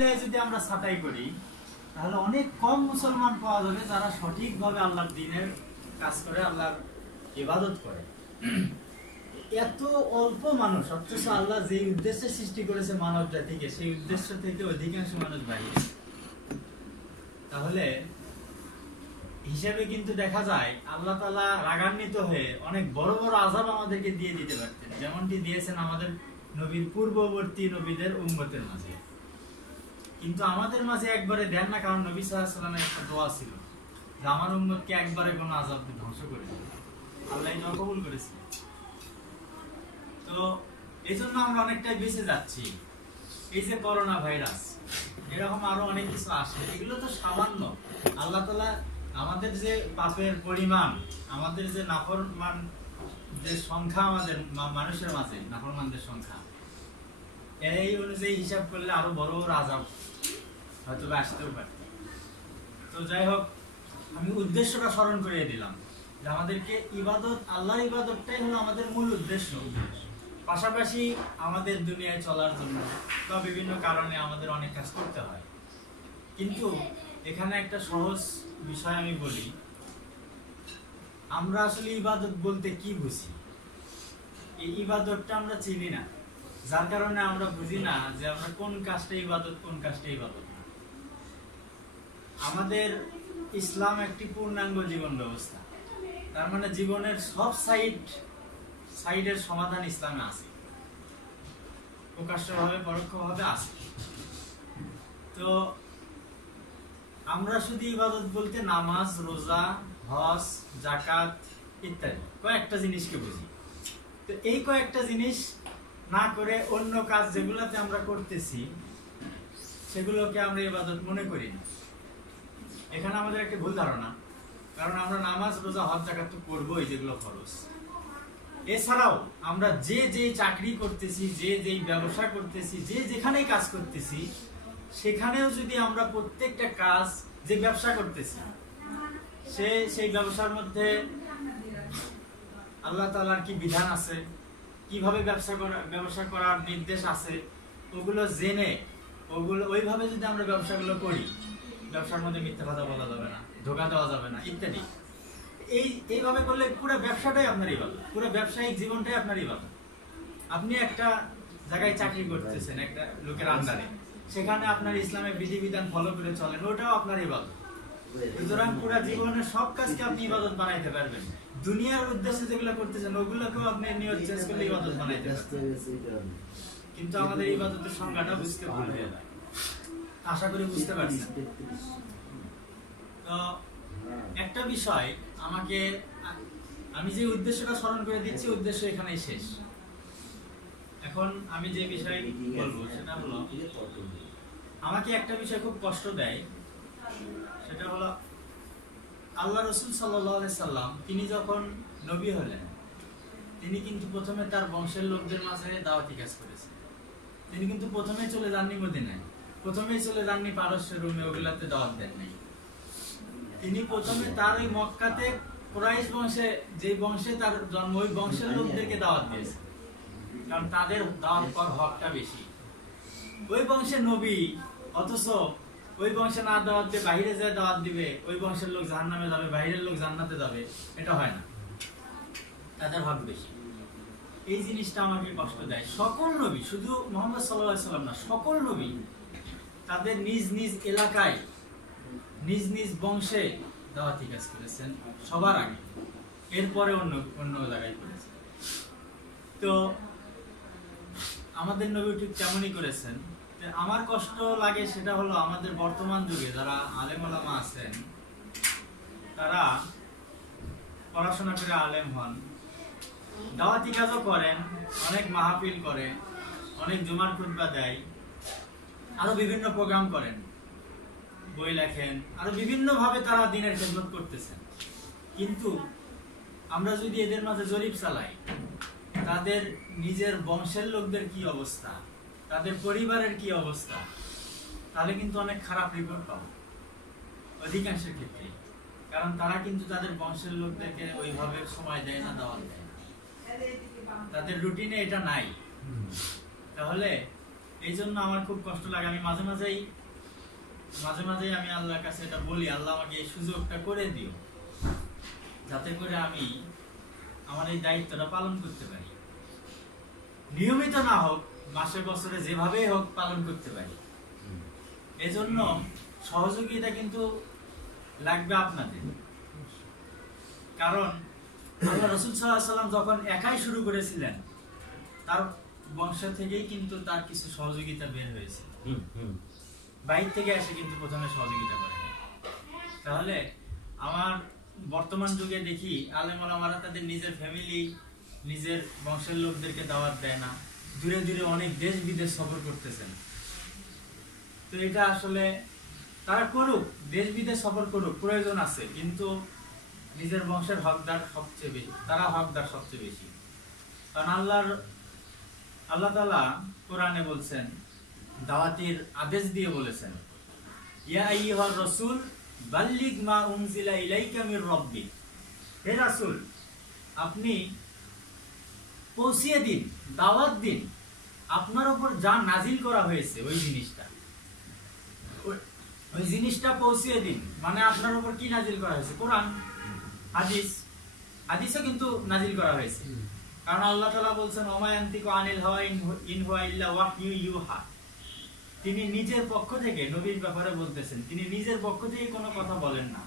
যদি আমরা ছাঁটাই করি তাহলে অনেক কম মুসলমান পাওয়া যাবে যারা সঠিকভাবে আল্লাহর দ্বীনের কাজ করে, আল্লাহর ইবাদত করে। এত অল্প মানুষ, অথচ আল্লাহ যে উদ্দেশ্যে সৃষ্টি করেছে মানব জাতিকে সেই উদ্দেশ্য থেকে অধিকাংশ মানুষ বাইরে। তাহলে হিসাবে কিন্তু দেখা যায় আল্লাহ তাআলা রাগান্বিত হয়ে অনেক বড় বড় আযাব আমাদেরকে দিয়ে দিতে পারতেন, যেমনটি দিয়েছেন আমাদের নবীর পূর্ববর্তী নবীদের উম্মতের মাঝে। কিন্তু আমাদের মাঝে একবারে দেন না, কারণ নবী সাল্লাল্লাহু আলাইহি ওয়াসাল্লামের একটা দোয়া ছিল যে আমার উম্মতকে একবারে কোনো আযাব দিয়ে ধ্বংস করে দিন। আল্লাহ এটা কবুল করেছে। তো এইজন্য আমরা অনেকটাই বেঁচে যাচ্ছি। এই যে করোনা ভাইরাস, এরকম আরো অনেক কিছু আসে, এগুলো তো সামান্য। আল্লাহ তাআলা আমাদের যে পাপের পরিমাণ, আমাদের যে নাফরমান যে সংখ্যা, আমাদের মানুষের মাঝে নাফরমানদের সংখ্যা, এই অনুযায়ী হিসাব করলে আরো বড় বড় আযাব হয়তো আসতেও পারে। তো যাই হোক, আমি উদ্দেশ্যটা স্মরণ করিয়ে দিলাম যে আমাদেরকে ইবাদত, আল্লাহর ইবাদতটাই হলো আমাদের মূল উদ্দেশ্য। পাশাপাশি আমাদের দুনিয়ায় চলার জন্য বা বিভিন্ন কারণে আমাদের অনেক কাজ করতে হয়। কিন্তু এখানে একটা সহজ বিষয় আমি বলি, আমরা আসলে ইবাদত বলতে কি বুঝি? এই ইবাদতটা আমরা চিনি না, যার কারণে আমরা বুঝি না যে আমরা কোন কাজটা ইবাদত, কোন কাজটা ইবাদত না। আমাদের ইসলাম একটি পূর্ণাঙ্গ জীবন ব্যবস্থা, তার মানে জীবনের সব সাইডের সমাধান ইসলামে আছে, প্রকাশ্যভাবে পরোক্ষভাবে আছে। তো আমরা শুধু ইবাদত বলতে নামাজ, রোজা, হজ, যাকাত ইত্যাদি কয়েকটা জিনিসকে বুঝি। তো এই কয়েকটা জিনিস না করে অন্য কাজ যেগুলোতে আমরা করতেছি সেগুলোকে আমরা ইবাদত মনে করি না। এখানে আমাদের একটা ভুল ধারণা, কারণ আমরা নামাজ, রোজা, হজ, যাকাত তো করবোই, যেগুলো ফরজ। এছাড়াও আমরা যে চাকরি করতেছি, যে ব্যবসা করতেছি, যে যেখানেই কাজ করতেছি, সেখানেও যদি আমরা প্রত্যেকটা কাজ, যে ব্যবসা করতেছি সেই ব্যবসার মধ্যে আল্লাহ তাআলার কি বিধান আছে, কিভাবে ব্যবসা করার নির্দেশ আছে, ওগুলো জেনে ওইভাবে যদি আমরা ব্যবসাগুলো করি, ব্যবসার মধ্যে মিথ্যা কথা বলা যাবে না, ধোঁকা দেওয়া যাবে না ইত্যাদি। এইভাবে করলে পুরো ব্যবসাটাই আপনার ইবাদত, পুরো ব্যবসায়িক জীবনটাই আপনার ইবাদত। আপনি একটা জায়গায় চাকরি করতেছেন একটা লোকের আন্ডারে, সেখানে আপনার ইসলামের বিধিবিধান ফলো করে চলেন, ওটাও আপনার ইবাদত। সুতরাং পুরো জীবনের সব কাজকে আপনি ইবাদত বানাইতে পারবেন। দুনিয়ার উদ্দেশ্যে যেগুলো করতেছেন ওগুলোকেও আপনি নিয়ত চেঞ্জ করলে ইবাদত বানাইতে পারবেন। কিন্তু আমাদের ইবাদতের সংজ্ঞাটা বুঝতে ভুল হয়ে যায়। আশা করি বুঝতে পারছেন। তো একটা বিষয় আমি যে উদ্দেশ্যটা স্মরণ করে দিচ্ছি, উদ্দেশ্য এখানেই শেষ। এখন আমি যে বিষয় বলবো সেটা হলো, আমাকে একটা বিষয় খুব কষ্ট দেয়, সেটা হলো আল্লাহ রাসূল সাল্লাল্লাহু আলাইহি সাল্লাম তিনি যখন নবী হলেন, তিনি কিন্তু প্রথমে তার বংশের লোকদের মাঝে দাওয়াতি কাজ করেছেন। তিনি কিন্তু প্রথমে চলে যাননি মদিনায়, প্রথমেই চলে যাননি পারস্য, রোমে, ওগুলাতে দাওয়াত দেন নাই। তিনি প্রথমে তার ওই মক্কাতে কুরাইশ বংশে, যে বংশে তার জন্ম, ওই বংশের লোকদেরকে দাওয়াত দিয়েছেন, কারণ তাদের দাওয়াত পাওয়ার হকটা বেশি। ওই বংশের নবী, অথচ ওই বংশে না দাওয়াত দিয়ে বাইরে যায় দাওয়াত দিবে, ওই বংশের লোক জাহান্নামে যাবে, বাইরের লোক জান্নাতে যাবে, এটা হয় না, তাদের হক বেশি। এই জিনিসটা আমাকে কষ্ট দেয়। সকল নবী, শুধু মুহাম্মদ সাল্লাল্লাহু আলাইহি ওয়াসাল্লাম না, সকল নবী তাদের নিজ নিজ এলাকায়, নিজ নিজ বংশে দাওয়াতি কাজ করেছেন সবার আগে, এরপরে অন্য জায়গায় করেছেন। তো আমাদের নবী ঠিক তেমনই করেছেন। আমার কষ্ট লাগে সেটা হলো, আমাদের বর্তমান যুগে যারা আলেম ওলামা আছেন, তারা পড়াশোনা করে আলেম হন, দাওয়াতি কাজও করেন, অনেক মাহফিল করে, অনেক জুমার খুতবা দেয়, আরো বিভিন্ন প্রোগ্রাম করেন, বই লেখেন, আরো বিভিন্ন ভাবে তারা দ্বীনের খেদমত করতেছেন। কিন্তু আমরা যদি এদের মাঝে জরিপ চালাই, তাদের নিজের বংশের লোকদের কি অবস্থা, তাদের পরিবারের কি অবস্থা, তাহলে কিন্তু অনেক খারাপ রিপোর্ট পাবো অধিকাংশের ক্ষেত্রে। কারণ তারা কিন্তু তাদের বংশের লোকদেরকে ওইভাবে সময় দেয় না, দাওয়াত দেয় না, তাদের রুটিনে এটা নাই। তাহলে এই জন্য আমার খুব কষ্ট লাগে। আমি মাঝে মাঝেই আমি আল্লাহর কাছে এটা বলি, আল্লাহ আমাকে এই সুযোগটা করে দিও, যাতে করে আমি আমার এই দায়িত্বটা পালন করতে পারি। নিয়মিত না হোক, মাসে বছরে যেভাবেই হোক পালন করতে পারি। এজন্য সহযোগিতা কিন্তু লাগবে আপনাদের। কারণ আল্লাহ রাসূল সাল্লাল্লাহু আলাইহি ওয়াসাল্লাম যখন একাই শুরু করেছিলেন, তার বংশ থেকেই কিন্তু তার কিছু সহযোগিতা বের হয়েছে। বাইরে থেকে এসে কিন্তু প্রথমে সহযোগিতা করে। তাহলে আমার বর্তমান যুগে দেখি আলেম ওলামারা তাদের নিজের ফ্যামিলি, নিজের বংশের লোকদেরকে দাওয়াত দেয় না, দূরে দূরে অনেক দেশ বিদেশ সফর করতেছেন। তো এটা আসলে তারা করুক, দেশ বিদেশ সফর করুক, প্রয়োজন আছে, কিন্তু নিজের বংশের হকদার সবচেয়ে বেশি, তারা হকদার সবচেয়ে বেশি। কারণ আল্লাহ তাআলা কোরআনে বলছেন, দাওয়াতের আদেশ দিয়ে বলেছেন, ইয়া আইয়ুহার রাসূল বাল্লিগ মা উনজিলা ইলাইকা মির রাব্বিক। হে রাসূল, আপনি পৌঁছিয়ে দিন, দাওয়াত দিন, আপনার উপর যা নাজিল করা হয়েছে ওই জিনিসটা পৌঁছিয়ে দিন। মানে আপনার উপর কি নাজিল করা হয়েছে? কোরআন, হাদিসও কিন্তু নাজিল করা হয়েছে। কারণ আল্লাহ তাআলা বলছেন, ওমা ইয়ানতিকু আনিল হাওয়া ইন হুয়া ইল্লা ওয়াহয়ু ইউহা। তিনি নিজের পক্ষ থেকে নবীর ব্যাপারে বলতেছেন, তিনি নিজের পক্ষ থেকে কোনো কথা বলেন না,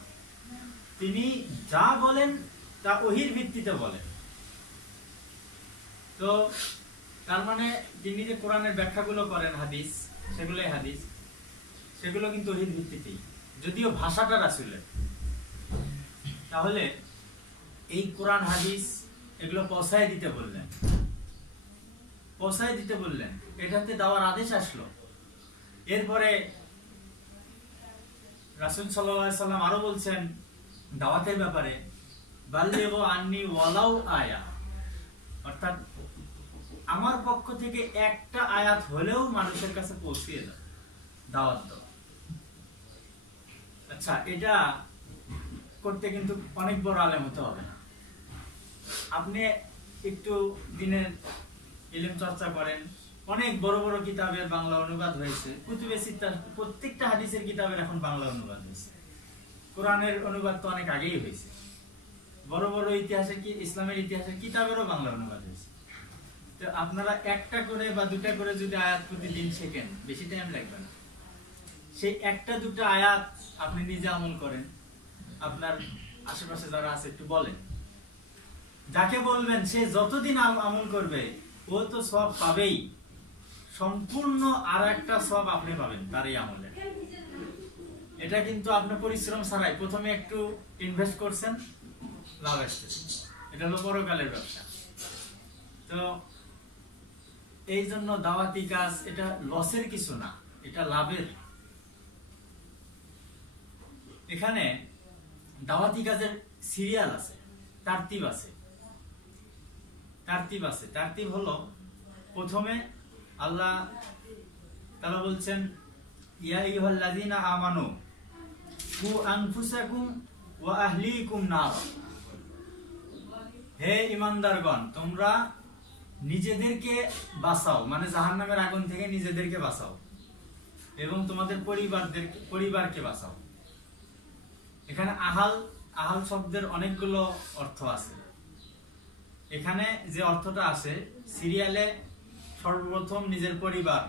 তিনি যা বলেন তা ওহীর ভিত্তিতে বলেন। তো তার মানে তিনি যে কোরআনের ব্যাখ্যাগুলো করেন হাদিস, সেগুলো কিন্তু ওহীর ভিত্তিতেই, যদিও ভাষাটা রাসূলের। তাহলে এই কোরআন হাদিস এগুলো পৌঁছায় দিতে বললেন, এটাতে দেওয়ার আদেশ আসলো। এরপরে রাসূল সাল্লাল্লাহু আলাইহি সাল্লাম আরো বলছেন দাওয়াতের ব্যাপারে, বাল্লিগু আন্নি ওয়ালাউ আয়া, অর্থাৎ আমার পক্ষ থেকে একটা আয়াত হলেও মানুষের কাছে পৌঁছিয়ে দাও, দাওয়াত দাও। আচ্ছা, এটা করতে কিন্তু অনেক বড় আলেম হতে হবে না। আপনি একটু দিনের ইলম চর্চা করেন, অনেক বড় বড় কিতাবের বাংলা অনুবাদ হয়েছে, কুতুবে সিত্তা, প্রত্যেকটা হাদিসের কিতাবের এখন বাংলা অনুবাদ হয়েছে। কোরআনের অনুবাদ তো অনেক আগেই হয়েছে, বড় বড় ইসলামের ইতিহাসের কিতাবেরও বাংলা অনুবাদ হয়েছে। তো আপনারা একটা করে বা দুটা করে যদি আয়াত প্রতিদিন শেখেন, বেশি টাইম লাগবে না। সেই একটা দুটা আয়াত আপনি নিজে আমল করেন, আপনার আশেপাশে যারা আছে একটু বলেন, যাকে বলবেন সে যতদিন আমল করবে ও তো সওয়াব পাবেই, সম্পূর্ণ আর একটা সওয়াব আপনি পাবেন তার এই আমলে। এটা কিন্তু আপনার পরিশ্রম ছাড়াই, প্রথমে একটু ইনভেস্ট করছেন, লাভ আসছে, এটা হলো পরকালের ব্যবসা। তো এই জন্য দাওয়াতি কাজ এটা লসের কিছু না, এটা লাভের। এখানে দাওয়াতি কাজের সিরিয়াল আছে, তারতিব আছে। তারতিব হলো, প্রথমে আল্লাহ তাআলা বলছেন, ইয়া আইয়ুহাল্লাযীনা আমানু কু আনফুসাকুম ওয়া আহলিকুম নার। হে ঈমানদারগণ, তোমরা নিজেদেরকে বাঁচাও, মানে জাহান্নামের আগুন থেকে নিজেদেরকে বাঁচাও এবং তোমাদের পরিবারকে বাঁচাও। এখানে আহাল শব্দের অনেকগুলো অর্থ আছে। এখানে যে অর্থটা আছে, সিরিয়ালে সর্বপ্রথম নিজের পরিবার,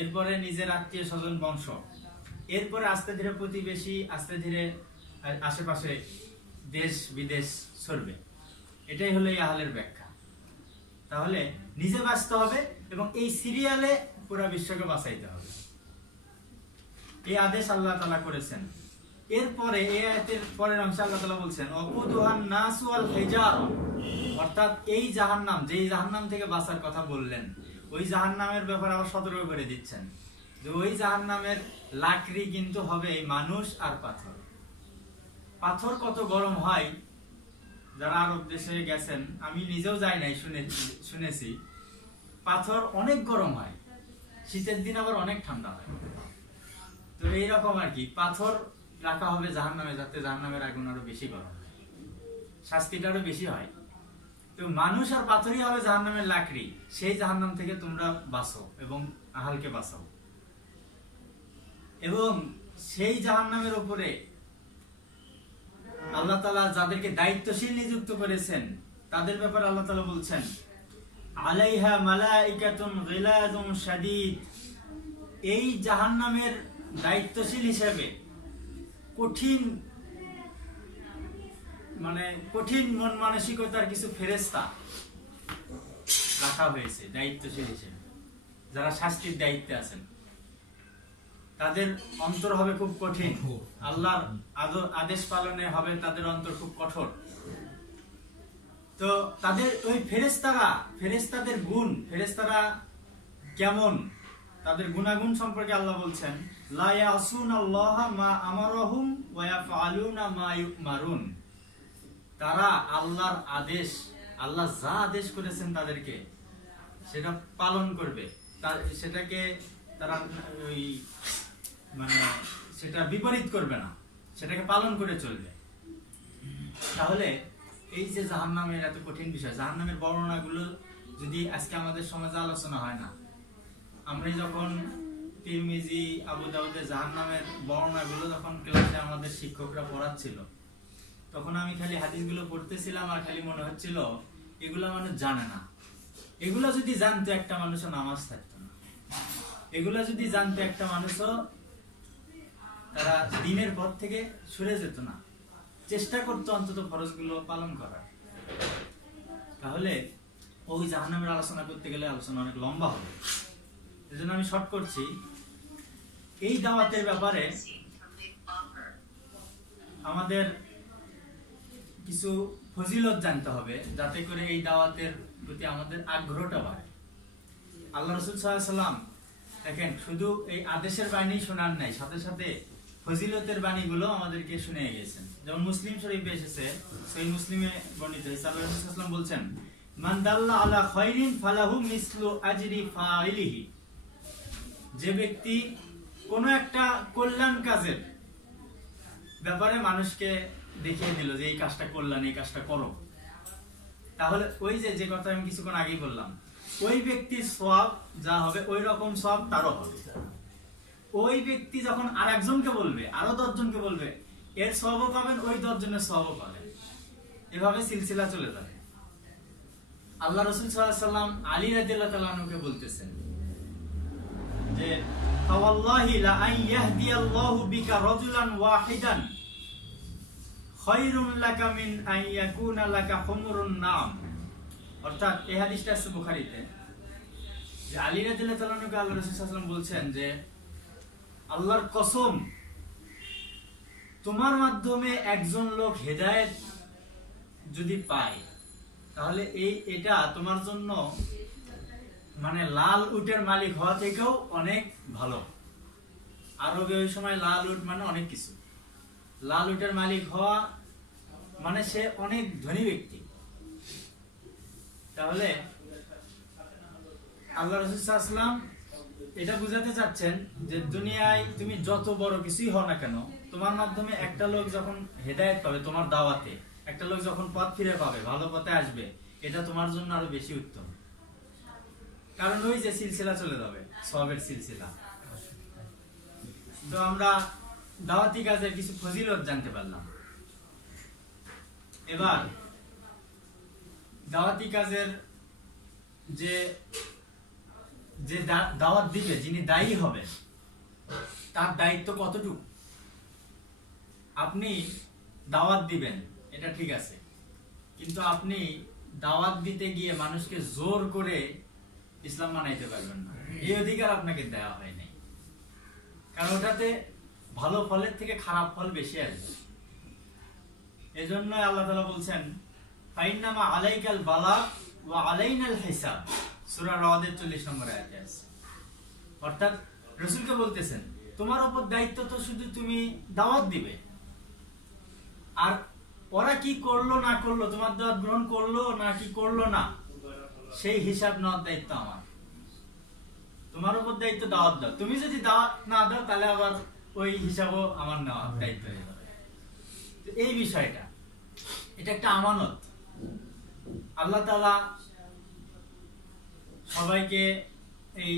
এরপরে নিজের আত্মীয় স্বজন বংশ, এরপরে আস্তে ধীরে প্রতিবেশী, আস্তে ধীরে আশেপাশে দেশ বিদেশ চলবে। এটাই হলো এই আহালের ব্যাখ্যা। তাহলে নিজে বাঁচতে হবে এবং এই সিরিয়ালে পুরো বিশ্বকে বাঁচাইতে হবে, এই আদেশ আল্লাহ তাআলা করেছেন। এরপরে এই আয়াতের পরের অংশে আল্লাহ তাআলা বলছেন, ওয়াকুদুহান নাসু ওয়াল হিজার, অর্থাৎ এই জাহান্নাম, যেই জাহান্নাম থেকে বাঁচার কথা বললেন, ওই জাহান্নামের ব্যাপারে আবার সতর্ক করে দিচ্ছেন যে ওই জাহান্নামের লাকড়ি কিন্তু হবে এই মানুষ আর পাথর। পাথর কত গরম হয়, যারা আরব দেশে গেছেন, আমি নিজেও যাই নাই, শুনেছি পাথর অনেক গরম হয়, শীতের দিন আবার অনেক ঠান্ডা হয়। তো এইরকম আর কি, পাথর রাখা হবে জাহান্নামে, যাতে জাহান্নামের আগুন আরো বেশি গরম হয়, শাস্তিটা আরো বেশি হয়। তো মানুষ আর পাথরই হবে জাহান্নামের লাকড়ি, সেই জাহান্নাম থেকে তোমরা বাঁচো এবং আহালকে বাঁচাও। এবং সেই জাহান্নামের উপরে আল্লাহ তাআলা যাদেরকে দায়িত্বশীল নিযুক্ত করেছেন তাদের ব্যাপারে আল্লাহ তাআলা বলছেন, আলাইহা মালাইকাতুন গিলাযুন শাদীদ, এই জাহান্নামের দায়িত্বশীল হিসেবে কঠিন মন মানসিকতার কিছু ফেরেশতা রাখা হয়েছে দায়িত্বশীল হিসেবে, যারা শাস্তির দায়িত্বে আছেন। তাদের অন্তর হবে খুব কঠিন, আল্লাহর আদেশ পালনে হবে তাদের অন্তর খুব কঠোর। তো তাদের ওই ফেরেশতাদের গুণ, ফেরেশতারা কেমন, তাদের গুণাগুণ সম্পর্কে আল্লাহ বলছেন, লা ইয়াসুনাল্লাহা মা আমারহুম ওয়া ইয়াফআলুনা মা ইউমারুন, তারা আল্লাহর আদেশ, আল্লাহ যা আদেশ করেছেন তাদেরকে সেটা পালন করবে, সেটাকে তারা ওই সেটা বিপরীত করবে না, সেটাকে পালন করে চলবে। তাহলে এই যে জাহান্নামের এত কঠিন বিষয়, জাহান্নামের বর্ণনাগুলো যদি আজকে আমাদের সমাজে আলোচনা হয় না, আমরা যখন তিরমিজি, আবু দাউদের জাহান্নামের বর্ণনাগুলো যখন ক্লাসে আমাদের শিক্ষকরা পড়াচ্ছিল, তখন আমি খালি হাদিসগুলো পড়তেছিলাম আর খালি মনে হচ্ছিল এগুলো মানুষ জানে না। এগুলো যদি জানতো একটা মানুষও নামাজ থাকতো না, এগুলো যদি জানতো একটা মানুষও তারা দিনের পর থেকে সরে যেত না, চেষ্টা করতো অন্তত ফরজগুলো পালন করার। তাহলে ওই জাহান্নামের আলোচনা করতে গেলে আলোচনা অনেক লম্বা হবে, এজন্য আমি শর্ট করছি। এই দাওয়াতের ব্যাপারে আমাদের কিছু ফজিলত জানতে হবে, যাতে করে এই দাওয়াতের প্রতি আমাদের আগ্রহটা বাড়ে। আল্লাহ রাসূল সাল্লাল্লাহু আলাইহি ওয়াসাল্লাম দেখেন শুধু এই আদেশের বাণী শোনান নাই, সাথে সাথে ফজিলতের বাণীগুলো আমাদেরকে শুনিয়ে গেছেন। যেমন মুসলিম শরীফে এসেছে, সেই মুসলিমে বর্ণিত সাল্লাল্লাহু আলাইহি ওয়াসাল্লাম বলছেন, মান দাল্লা আলা খায়রিন ফালাহু মিসলু আজরি ফাইলিহি, যে ব্যক্তি কোন একটা কল্যাণ কাজের ব্যাপারে মানুষকে দেখিয়ে দিল যে এই কাজটা কল্যাণ, এই কাজটা করো, তাহলে ওই যে কথা আমি কিছুক্ষণ আগেই বললাম, ওই ব্যক্তির সওয়াব যা হবে ওই রকম সওয়াব তারও হবে। ওই ব্যক্তি যখন আরেকজনকে বলবে, আরো 10 জনকে বলবে, এর সওয়াবও পাবেন, ওই 10 জনের সওয়াবও পাবেন, এভাবে সিলসিলা চলে যাবে। আল্লাহ রাসূল সাল্লাল্লাহু আলাইহি ওয়াসাল্লাম আলী রাদিয়াল্লাহু তাআলা আনহুকে বলতেছেন যে ফাওয়াল্লাহি লা আন ইয়াহদিয়াল্লাহু বিকা রাজুলান ওয়াহিদান খায়রুন লাকা মিন আন ইয়াকুনা লাকা হুমরুন নাম। অর্থাৎ এই হাদিসটা আছে বুখারীতে, যে আলী রাদিয়াল্লাহু তাআলা আনহুকে আল্লাহ রাসূল সাল্লাল্লাহু আলাইহি ওয়াসাল্লাম বলছেন যে আল্লাহর কসম, তোমার মাধ্যমে একজন লোক হেদায়েত যদি পায় তাহলে এটা তোমার জন্য লাল উটের মালিক হওয়া থেকেও অনেক ভালো। আরবে ওই সময় লাল উট অনেক কিছু, লাল উটের মালিক হওয়া সে অনেক ধনী ব্যক্তি। তাহলে আল্লাহ রাসূল সাল্লাল্লাহু আলাইহি ওয়াসাল্লাম এটা বুঝাতে চাচ্ছেন যে দুনিয়ায় তুমি যত বড় কিছুই হও না কেন, তোমার মাধ্যমে একটা লোক যখন হেদায়েত পাবে, তোমার দাওয়াতে একটা লোক যখন পথ ফিরে পাবে, ভালো পথে আসবে, এটা তোমার জন্য আরো বেশি উত্তম। কারণ ওই যে সিলসিলা চলে যাবে, সওয়াবের সিলসিলা। তো আমরা দাওয়াতি কাজের কিছু ফজিলত জানতে পারলাম। এবার দাওয়াতি কাজের যে দাওয়াত দিবে, যিনি দায়ী হবে, তার দায়িত্ব কতটুকু। আপনি দাওয়াত দিবেন, এটা ঠিক আছে, কিন্তু আপনি দাওয়াত দিতে গিয়ে মানুষকে জোর করে ইসলাম মানাইতে পারবেন না, এই অধিকার আপনাকে দেওয়া হয় নাই। কারণ ওটাতে ভালো ফলের থেকে খারাপ ফল বেশি আসবে। এজন্য আল্লাহ তাআলা বলছেন, ফাইন্নামা আলাইকাল বালাগ ওয়া আলাইনাল হিসাব, সূরা রাদের 40 নম্বর আয়াতে আছে। অর্থাৎ রাসূলকে বলতেছেন, তোমার উপর দায়িত্ব তো শুধু তুমি দাওয়াত দিবে, আর ওরা কি করলো না করলো, তোমার দাওয়াত গ্রহণ করলো না কি করলো না, সেই হিসাব নেওয়ার দায়িত্ব আমার। তোমার উপর দায়িত্ব দাওয়াত দাও, তুমি যদি দাওয়াত না দাও তাহলে আবার ওই হিসাবও আমার নেওয়ার দায়িত্ব হয়ে যাবে। এই বিষয়টা, এটা একটা আমানত। আল্লাহ তাআলা সবাইকে এই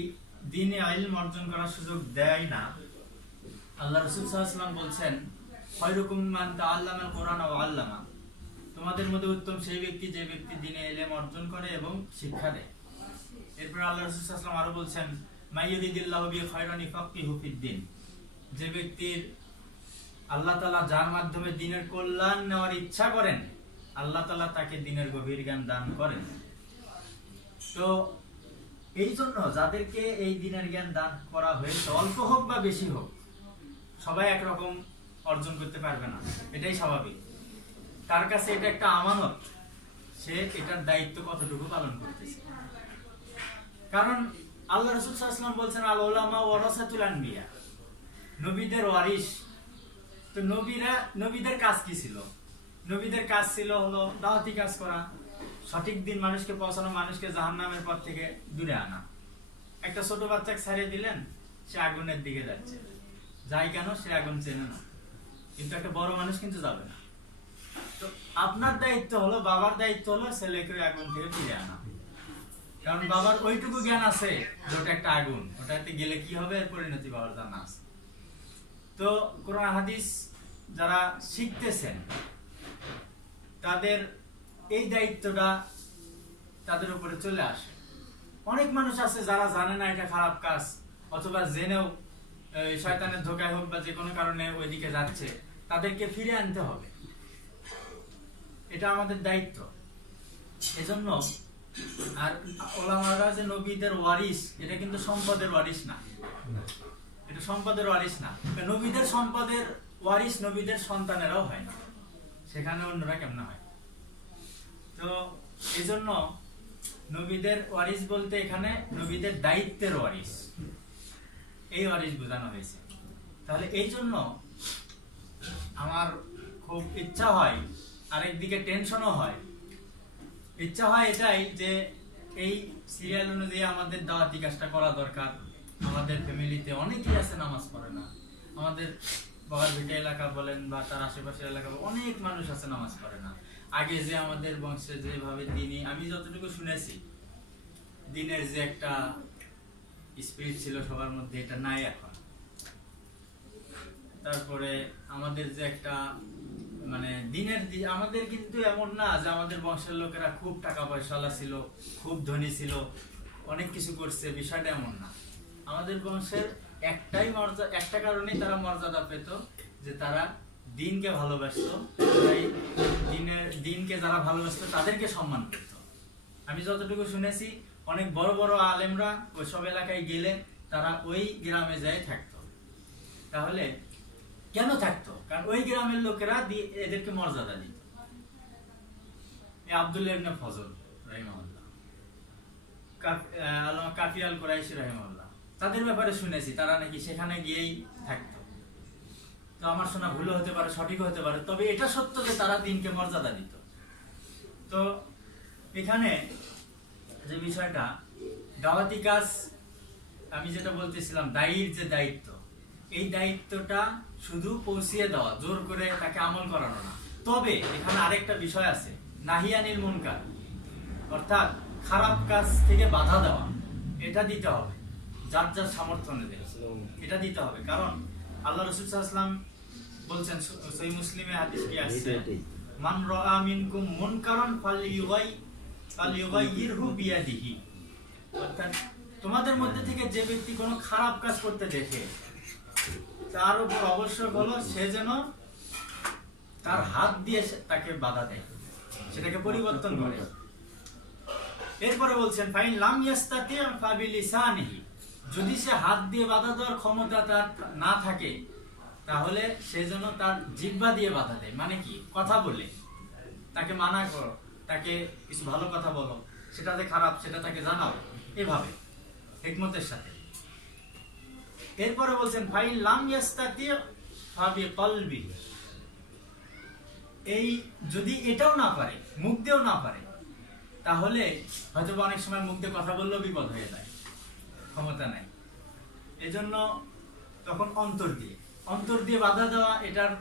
দ্বীনে ইলম অর্জন করার সুযোগ দেয় না। আল্লাহ রাসূল সাল্লাল্লাহু আলাইহি ওয়াসাল্লাম বলছেন, খায়রুকুম মান তাআল্লামাল কুরআন ওয়া আল্লামা, তোমাদের মধ্যে উত্তম সেই ব্যক্তি যে ব্যক্তি দ্বীনে ইলম অর্জন করে এবং শিক্ষা দেয়। এরপর আল্লাহ রাসূল সাল্লাল্লাহু আলাইহি ওয়াসাল্লাম আরো বলছেন, মাইয়ুরিদিল্লাহু বিহি খায়রান ইফাক্কিহু ফিদ্দীন, যে ব্যক্তির আল্লাহ তাআলা যার মাধ্যমে দ্বীনের কল্যাণ নেওয়ার ইচ্ছা করেন, আল্লাহ তাআলা তাকে দ্বীনের গভীর জ্ঞান দান করেন। তো এই জন্য যাদেরকে এই দ্বীনের জ্ঞান দান করা হয়েছে, অল্প হোক বা বেশি হোক, সবাই একরকম অর্জন করতে পারবে না, এটাই স্বাভাবিক। তার কাছে এটা একটা আমানত, সে এটার দায়িত্ব কতটুকু পালন করতেছে। কারণ আল্লাহ রাসূল সাল্লাল্লাহু আলাইহি ওয়াসাল্লাম বলছেন, আল উলামা ওয়ারাসাতুল আনবিয়া, নবীদের ওয়ারিস। তো নবীদের কাজ কি ছিল? নবীদের কাজ ছিল হলো দাওয়াতি কাজ করা, সঠিক দিন মানুষকে পৌঁছানো, মানুষকে জাহান্নামের পথ থেকে দূরে আনা। একটা ছোট বাচ্চাকে ছাড়িয়ে দিলেন, সে আগুনের দিকে যাচ্ছে, যাই কেন সে আগুন চেনে না, কিন্তু একটা বড় মানুষ কিন্তু যাবে না। তো আপনার দায়িত্ব হলো, বাবার দায়িত্ব হলো ছেলেকে আগুন থেকে ফিরে আনা। কারণ বাবার ওইটুকু জ্ঞান আছে যে ওটা একটা আগুন, ওটাতে গেলে কি হবে এর পরিণতি বাবার জানা আছে। তো কোরআন হাদিস যারা শিখতেছেন তাদের এই দায়িত্বটা তাদের উপরে চলে আসে। অনেক মানুষ আছে যারা জানে না এটা খারাপ কাজ, অথবা জেনেও শয়তানের ধোঁকায় হোক বা যে কোনো কারণে ওইদিকে যাচ্ছে, তাদেরকে ফিরে আনতে হবে, এটা আমাদের দায়িত্ব। এজন্য আর ওলামারা যে নবীদের ওয়ারিস, এটা কিন্তু সম্পদের ওয়ারিস না, এটা সম্পদের ওয়ারিস না। নবীদের সম্পদের ওয়ারিস নবীদের সন্তানেরাও হয় না, সেখানে অন্যরা কেমন হয়। তো এই জন্য নবীদের ওয়ারিস বলতে এখানে নবীদের দায়িত্বের ওয়ারিস, এই ওয়ারিস বোঝানো হয়েছে। তাহলে এই জন্য আমার খুব ইচ্ছা হয়, আরেকদিকে টেনশনও হয়। ইচ্ছা হয় এটাই যে এই সিরিয়াল অনুযায়ী আমাদের দাওয়াতি কাজটা করা দরকার। আমাদের ফ্যামিলিতে অনেকেই আছে নামাজ পড়ে না, আমাদের বাগারভিটা এলাকা বলেন বা তার আশেপাশের এলাকা অনেক মানুষ আছে নামাজ পড়ে না। আগে যে আমাদের বংশে যেভাবে দিনই, আমি যতটুকু শুনেছি, দিনের যে একটা স্পিরিট ছিল সবার মধ্যে, এটা নাই এখন। তারপরে আমাদের যে একটা মানে দিনের আমাদের কিন্তু এমন না যে আমাদের বংশের লোকেরা খুব টাকা পয়সাওয়ালা ছিল, খুব ধনী ছিল, অনেক কিছু করছে, বিষয়টা এমন না। আমাদের বংশের একটাই মর্যাদা, একটা কারণেই তারা মর্যাদা পেত, যে তারা দিনকে ভালোবাসতো। তাই দিনকে যারা ভালোবাসতো তাদেরকে সম্মান করত। আমি যতটুকু শুনেছি, অনেক বড় বড় আলেমরা ওই সব এলাকায় গেলে তারা ওই গ্রামে যায় থাকতো। তাহলে কেন থাকতো? কারণ ওই গ্রামের লোকেরা এদেরকে মর্যাদা দিত। আব্দুল্লাহ ইবনে ফজল রাহিমাহুল্লাহ, আল্লামা কাফি আল কুরাইশি রাহিমাহুল্লাহ, তাদের ব্যাপারে শুনেছি তারা নাকি সেখানে গিয়েই থাকতো। তো আমার শোনা ভুল হতে পারে, সঠিক হতে পারে, তবে এটা সত্য যে তারা দিনকে মর্যাদা দিত। তো এখানে যে বিষয়টা দাওয়াতি কাজ, আমি যেটা বলতেছিলাম, দায়ীর যে দায়িত্ব, এই দায়িত্বটা শুধু পৌঁছিয়ে দেওয়া, জোর করে তাকে আমল করানো না। তবে এখানে আরেকটা বিষয় আছে, নাহিয়ানিল মুনকার, অর্থাৎ খারাপ কাজ থেকে বাধা দেওয়া, এটা দিতে হবে যার যার সামর্থ্য অনুযায়ী, এটা দিতে হবে। কারণ আল্লাহ রাসূল সাল্লাল্লাহু আলাইহি ওয়াসাল্লাম বলছেন, সহিহ মুসলিমে হাদিস কি আছে, মান রাআ মিনকুম মুনকারান ফালইয়ুগাইয়িরহু বিয়াদিহি, অর্থাৎ তোমাদের মধ্যে থেকে যে ব্যক্তি কোনো খারাপ কাজ করতে দেখে, তার উপর অবশ্যই হলো সে যেন তার হাত দিয়ে তাকে বাধা দেয়, সেটাকে পরিবর্তন করে। এরপরে বলছেন, ফাইন লাম ইয়াস্তাতি ফাবিলিসানিহি, যদি সে হাত দিয়ে বাধা দেওয়ার ক্ষমতা তার না থাকে, তাহলে সে যেন তার জিহ্বা দিয়ে বাধা দেয়। মানে কি? কথা বলে তাকে মানা করো, তাকে কিছু ভালো কথা বলো, সেটা যে খারাপ সেটা তাকে জানাও, এভাবে হিকমতের সাথে। এরপরে বলছেন, ফাইন লাম ইয়াস্তাতি ফাবিকলবি, এই যদি এটাও না পারে, মুখ দিয়েও না পারে, তাহলে হয়তো অনেক সময় মুখ দিয়ে কথা বললেও বিপদ হয়ে যায়, ক্ষমতা নাই। এজন্য তখন অন্তর দিয়ে বাধা দেওয়া, এটার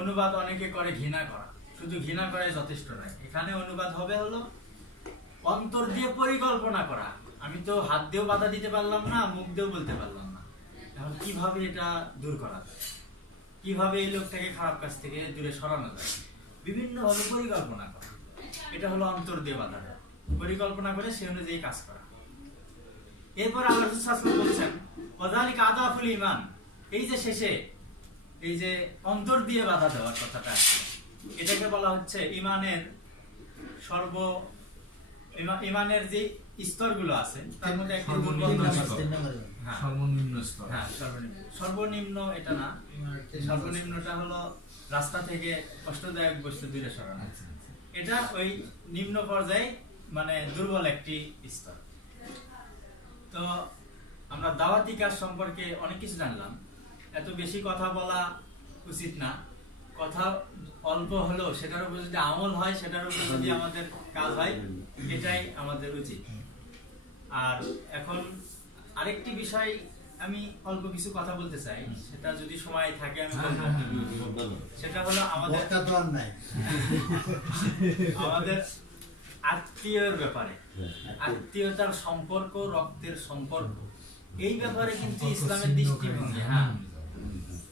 অনুবাদ অনেকে করে ঘৃণা করা। শুধু ঘৃণা করাই যথেষ্ট নয়, এখানে অনুবাদ হবে হলো অন্তর দিয়ে পরিকল্পনা করা। আমি তো হাত দিয়েও বাধা দিতে পারলাম না, মুখ দিয়েও বলতে পারলাম না, এখন কিভাবে এটা দূর করা যায়, কিভাবে এই লোকটাকে খারাপ কাজ থেকে দূরে সরানো যায়, বিভিন্ন ভাবে পরিকল্পনা করা। এটা হলো অন্তর দিয়ে বাধা দেওয়া, পরিকল্পনা করে সে অনুযায়ী কাজ করা। এরপর আল্লাহ রাসূল সাল্লাল্লাহু আলাইহি ওয়াসাল্লাম বলছেন ওয়াযালিকা আদাফুল ঈমান, এই যে শেষে এই যে অন্তর দিয়ে বাধা দেওয়ার কথাটা আছে, এটাকে বলা হচ্ছে ইমানের ইমানের যে স্তরগুলো আছে তার মধ্যে একটা সর্বনিম্ন এটা না, সর্বনিম্নটা হলো রাস্তা থেকে কষ্টদায়ক বস্তু দূরে সরানো, এটা ওই নিম্ন পর্যায়ে মানে দুর্বল একটি স্তর। তো আমরা দাওয়াতি কাজ সম্পর্কে অনেক কিছু জানলাম, এত বেশি কথা বলা উচিত না, কথা অল্প হলেও সেটার উপর যদি আমল হয়, সেটার উপর যদি আমাদের কাজ হয়, এটাই আমাদের উচিত। আর এখন আরেকটি বিষয় আমি অল্প কিছু কথা বলতে চাই, সেটা যদি সময় থাকে আমি বলবো। সেটা হলো আমাদের আত্মীয়র ব্যাপারে, আত্মীয়তার সম্পর্ক, রক্তের সম্পর্ক, এই ব্যাপারে কিন্তু ইসলামের দৃষ্টিভঙ্গি, হ্যাঁ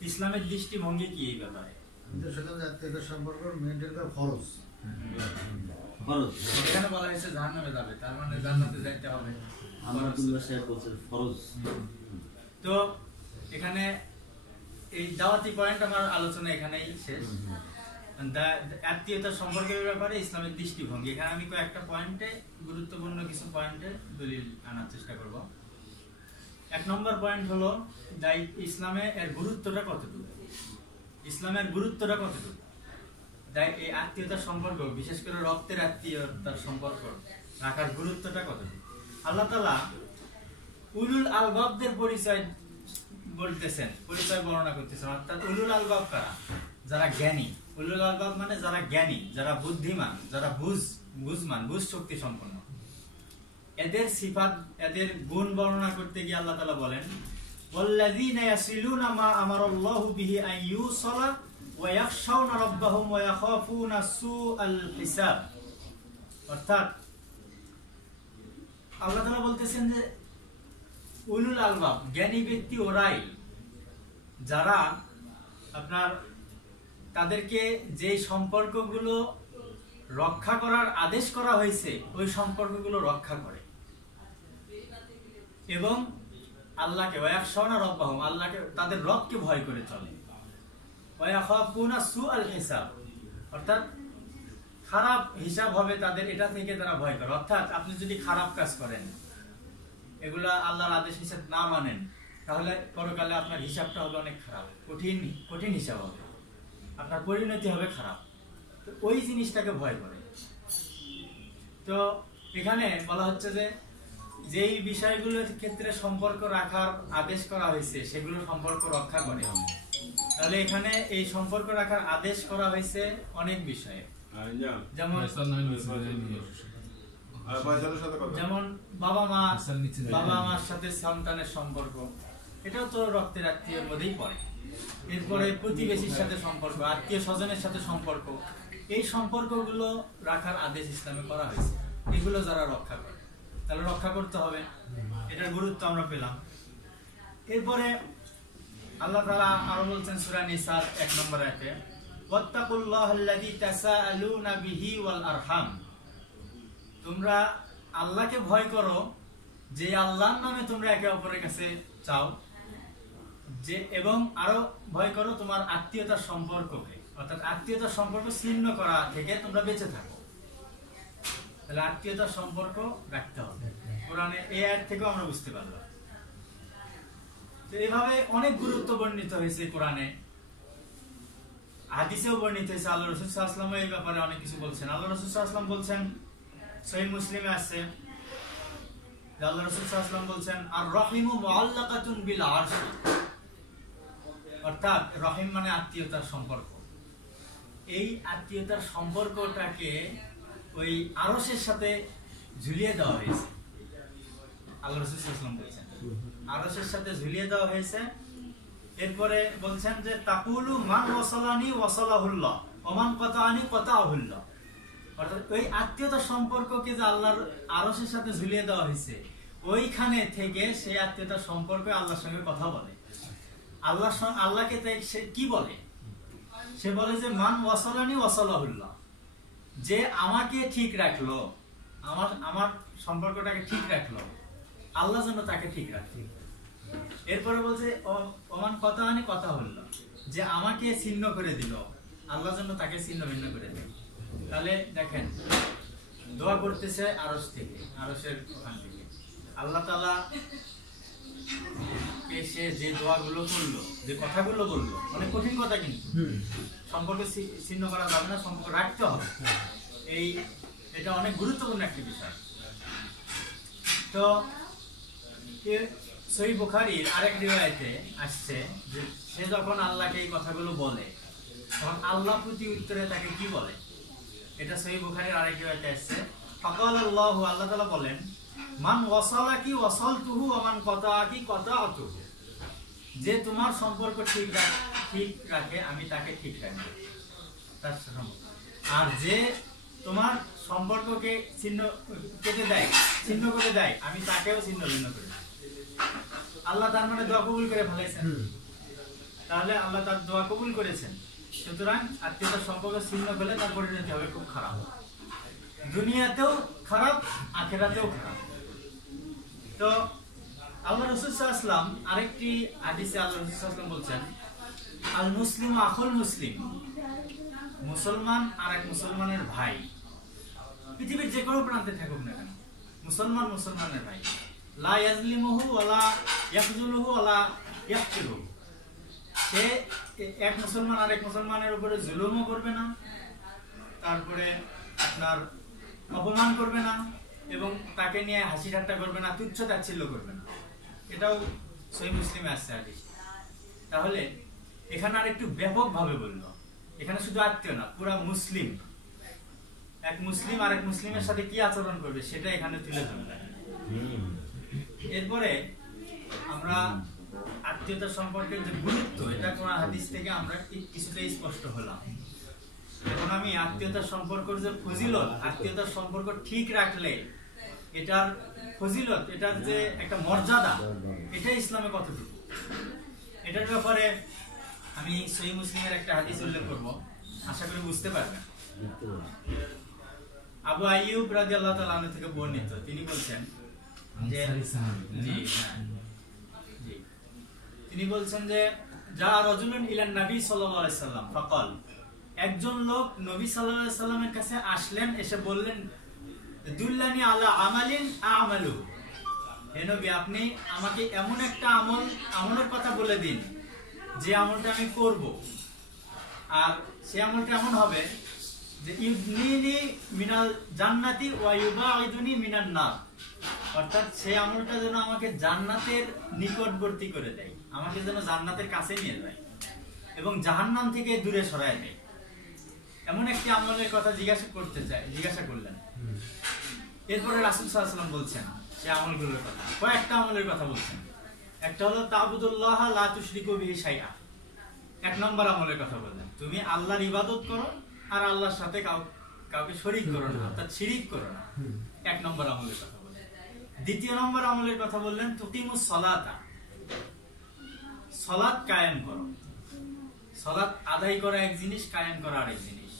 ইসলামের দৃষ্টিভঙ্গি কি এই ব্যাপারে? এখানে বলা হয়েছে জাহান্নামে যাবে, তার মানে জান্নাতে যাইতে হবে। তো এখানে এই দাওয়াতি পয়েন্ট আমার আলোচনা এখানেই শেষ। আত্মীয়তার সম্পর্কের ব্যাপারে ইসলামের দৃষ্টিভঙ্গি, এখানে আমি কয়েকটা পয়েন্টে, গুরুত্বপূর্ণ কিছু পয়েন্টে দলিল আনার চেষ্টা করব। 1 নম্বর পয়েন্ট হলো ইসলামে এর গুরুত্বটা কতটুকু, ইসলামের গুরুত্বটা কতটুকু, এই আত্মীয়তার সম্পর্ক, বিশেষ করে রক্তের আত্মীয়তার সম্পর্ক রাখার গুরুত্বটা কতটুকু। আল্লাহ তাআলা উলুল আলবাবদের পরিচয় বলতেছেন, পরিচয় বর্ণনা করতেছেন। অর্থাৎ উলুল আলবাব কারা? যারা জ্ঞানী। উলুল আলবাব মানে যারা জ্ঞানী, যারা বুদ্ধিমান, যারা বুঝ শক্তি সম্পন্ন। এদের সিফাত, এদের গুণ বর্ণনা করতে গিয়ে আল্লাহ তাআলা বলেন ওয়াল্লাযীনা ইয়াসিলুনা মা আমারাল্লাহু বিহি আন ইউসালা ওয়া ইয়াখশাউনা রাব্বাহুম ওয়া ইয়াখাফুনা সুআল হিসাব। অর্থাৎ আল্লাহ তাআলা বলতেছেন যে উলুল আলবাব, জ্ঞানী ব্যক্তি ওরাই যারা আপনার তাদেরকে যে সম্পর্কগুলো রক্ষা করার আদেশ করা হয়েছে ওই সম্পর্কগুলো রক্ষা করে এবং আল্লাহকে ওয়ায়াখশাউনা রাব্বাহুম, আল্লাহকে তাদের রবকে ভয় করে চলে। ওয়ায়াখাফুনা সুআল হিসাব, অর্থাৎ খারাপ হিসাব হবে তাদের, এটা থেকে তারা ভয় করে। অর্থাৎ আপনি যদি খারাপ কাজ করেন, এগুলা আল্লাহর আদেশ হিসাব না মানেন, তাহলে পরকালে আপনার হিসাবটা হবে অনেক খারাপ, কঠিন হিসাব হবে, আপনার পরিণতি হবে খারাপ। তো ওই জিনিসটাকে ভয় করে। তো এখানে বলা হচ্ছে যে যেই বিষয়গুলোর ক্ষেত্রে সম্পর্ক রাখার আদেশ করা হয়েছে সেগুলো সম্পর্ক রক্ষা করে। তাহলে এখানে এই সম্পর্ক রাখার আদেশ করা হয়েছে অনেক বিষয়ে, যেমন বাবা মার সাথে সন্তানের সম্পর্ক, এটাও তো রক্তের আত্মীয়ের মধ্যেই পড়ে। এরপরে প্রতিবেশীর সাথে সম্পর্ক, আত্মীয় স্বজনের সাথে সম্পর্ক, এই সম্পর্কগুলো রাখার আদেশ ইসলামে করা হয়েছে। এগুলো যারা রক্ষা করে, তাহলে রক্ষা করতে হবে, এটার গুরুত্ব আমরা পেলাম। এরপরে আল্লাহ তাআলা আরো বলছেন সূরা নিসার 1 নম্বর আয়াতে ওয়াত্তাকুল্লাহাল্লাযী তাসাআলুনা বিহি ওয়াল আরহাম, তোমরা আল্লাহকে ভয় করো যে আল্লাহর নামে তোমরা একে অপরের কাছে চাও, যে এবং আরো ভয় করো তোমার আত্মীয়তার সম্পর্ককে, অর্থাৎ আত্মীয়তার সম্পর্ক ছিন্ন করা থেকে তোমরা বেঁচে থাকো। তাহলে আত্মীয়তার সম্পর্ক রাখতে হবে, কোরআনে এই আয়াত থেকেও আমরা বুঝতে পারলাম। তো এইভাবে অনেক গুরুত্ব বর্ণিত হয়েছে কোরআনে, হাদিসেও বর্ণিত হয়েছে। আল্লাহ রাসূল সাল্লাল্লাহু আলাইহি ওয়াসাল্লাম এই ব্যাপারে অনেক কিছু বলছেন। আল্লাহ রাসূল সাল্লাল্লাহু আলাইহি ওয়াসাল্লাম বলছেন, সহিহ মুসলিমে আছে যে আল্লাহ রাসূল সাল্লাল্লাহু আলাইহি ওয়াসাল্লাম বলছেন আর রাহিমু মুআল্লাকাতুন বিল আরশ, অর্থাৎ রহিম মানে আত্মীয়তার সম্পর্ক। এই আত্মীয়তার সম্পর্কটাকে ওই আরশের সাথে ঝুলিয়ে দেওয়া হয়েছে। আল্লাহ রাসূল সাল্লাল্লাহু আলাইহি ওয়াসাল্লাম বলছেন আরশের সাথে ঝুলিয়ে দেওয়া হয়েছে। এরপরে বলছেন যে তাকুলু মান ওয়াসালানি ওয়াসালাহুল্লাহ ওয়া মান কাতাআনি কাতাআহুল্লাহ, অর্থাৎ ওই আত্মীয়তা সম্পর্ককে যে আল্লাহর আরশের সাথে ঝুলিয়ে দেওয়া হয়েছে, ওইখানে থেকে সেই আত্মীয়তা সম্পর্কে আল্লাহর সঙ্গে কথা বলে। আল্লাহকে সে কি বলে? সে বলে যে মান ওয়াসালানি ওয়াসালাহুল্লাহ, যে আমাকে ঠিক রাখলো, আমার সম্পর্কটাকে ঠিক রাখলো, আল্লাহ যেন তাকে ঠিক রাখে। এরপরে বলছে ওমান কথা আনি কথা হলো, যে আমাকে ছিন্ন করে দিল, আল্লাহ যেন তাকে ছিন্ন ভিন্ন করে দিল। তাহলে দেখেন, দোয়া করতেছে আরশ থেকে, আরশের ওখান থেকে আল্লাহ তাআলা সে যে দোয়াগুলো করলো, যে কথাগুলো বললো, অনেক কঠিন কথা, কিন্তু সম্পর্ক ছিন্ন করা যাবে না, সম্পর্ক রাখতে হবে। এটা অনেক গুরুত্বপূর্ণ একটি বিষয়। তো সহিহ বুখারীর আরেক রিওয়ায়াতে আসছে যে সে যখন আল্লাহকে এই কথাগুলো বলে, তখন আল্লাহ প্রতি উত্তরে তাকে কি বলে? এটা সহিহ বুখারীর আরেক রিওয়ায়াতে আসছে, ফাকালাল্লাহু, আল্লাহ তাআলা বলেন, মান ওয়াসালাকি ওয়াসালতুহু ওয়া মান কাতাআকি কাতাআতুহু, যে তোমার সম্পর্ক ঠিক রাখে আমি তাকে ঠিক রাখবো। আর যে তোমার সম্পর্ককে ছিন্ন করে দেয় আমি তাকেও ছিন্ন ভিন্ন করে দেই। আল্লাহ তার মানে দোয়া কবুল করে ফেলাইছেন। তাহলে আল্লাহ তার দোয়া কবুল করেছেন। সুতরাং আত্মীয়তার সম্পর্ক ছিন্ন করলে তার পরিণতি হবে খুব খারাপ, দুনিয়াতেও খারাপ, আখিরাতেও খারাপ। তো আল্লাহ রাসূল সাল্লাল্লাহু আলাইহি ওয়াসাল্লাম আরেকটি হাদিসে আল্লাহ রাসূল সাল্লাল্লাহু আলাইহি ওয়াসাল্লাম বলছেন, আল মুসলিমু আখুল মুসলিম, মুসলমান আরেক মুসলমানের ভাই। পৃথিবীর যে কোনো প্রান্তে থাকুক না কেন, মুসলমান মুসলমানের ভাই। লা ইয়াজলিমুহু ওয়ালা ইয়াখজুলুহু ওয়ালা ইয়াহকিরুহু, সে এক মুসলমান আরেক মুসলমানের উপরে জুলুমও করবে না, তারপরে আপনার অপমান করবে না, এবং তাকে নিয়ে হাসি ঠাট্টা করবে না, তুচ্ছ তাচ্ছিল্য করবে না। এটাও সহিহ মুসলিমে আসছে হাদিস। তাহলে এখানে আর একটু ব্যাপকভাবে বললো, এখানে শুধু আত্মীয় না, পুরা মুসলিম, এক মুসলিম আর এক মুসলিমের সাথে কি আচরণ করবে সেটা এখানে তুলে ধরবে। এরপরে আমরা আত্মীয়তার সম্পর্কের যে গুরুত্ব, এটা কোন হাদিস থেকে আমরা কিছুটা স্পষ্ট হলাম। এখন আমি আত্মীয়তার সম্পর্কের যে ফজিলত, আত্মীয়তার সম্পর্ক ঠিক রাখলে এটার ফজিলত, এটার যে একটা মর্যাদা, এটা ইসলামে কতটুকু, এটার ব্যাপারে আমি সহিহ মুসলিমের একটা হাদিস উল্লেখ করব, আশা করি বুঝতে পারবেন। আবু আইয়ুব রাদিয়াল্লাহু তাআলা আনহু থেকে বর্ণিত, তিনি বলছেন যে তিনি বলছেন যে যা রাজুলুন ইলান নবী সাল্লাল্লাহু আলাইহি সাল্লাম ফাকাল, একজন লোক নবী সাল্লাল্লাহু আলাইহি সাল্লামের কাছে আসলেন, এসে বললেন, দুল্লানি আলা আমালিন আমালু, হে নবী আপনি আমাকে এমন একটা আমলের কথা বলে দিন যে আমলটা আমি করব, আর সে আমলটা এমন হবে যে ইউবনিনি মিনাল জান্নাতি ওয়া ইউবাইদুনি মিনান নার, অর্থাৎ সেই আমলটা যেন আমাকে জান্নাতের নিকটবর্তী করে দেয়, আমাকে যেন জান্নাতের কাছে নিয়ে যায় এবং জাহান্নাম থেকে দূরে সরায় দেয়। এমন একটি আমলের কথা জিজ্ঞাসা করলেন। এরপরে রাসূল সাল্লাল্লাহু আলাইহি ওয়াসাল্লাম বলছেন সেই আমলগুলোর কথা, কয়েকটা আমলের কথা বলছেন। একটা হলো তা'বুদুল্লাহ লা তুশরিকু বিহি শাইআ, এক নম্বর আমলের কথা বললেন, তুমি আল্লাহর ইবাদত করো আর আল্লাহর সাথে কাউকে শরীক করো না, অর্থাৎ শিরিক করো না, এক নম্বর আমলের কথা বললেন। দ্বিতীয় নম্বর আমলের কথা বললেন তুকিমুস সালাতা, সালাত কায়েম করো। সালাত আদায় করা এক জিনিস, কায়েম করা আরেক জিনিস।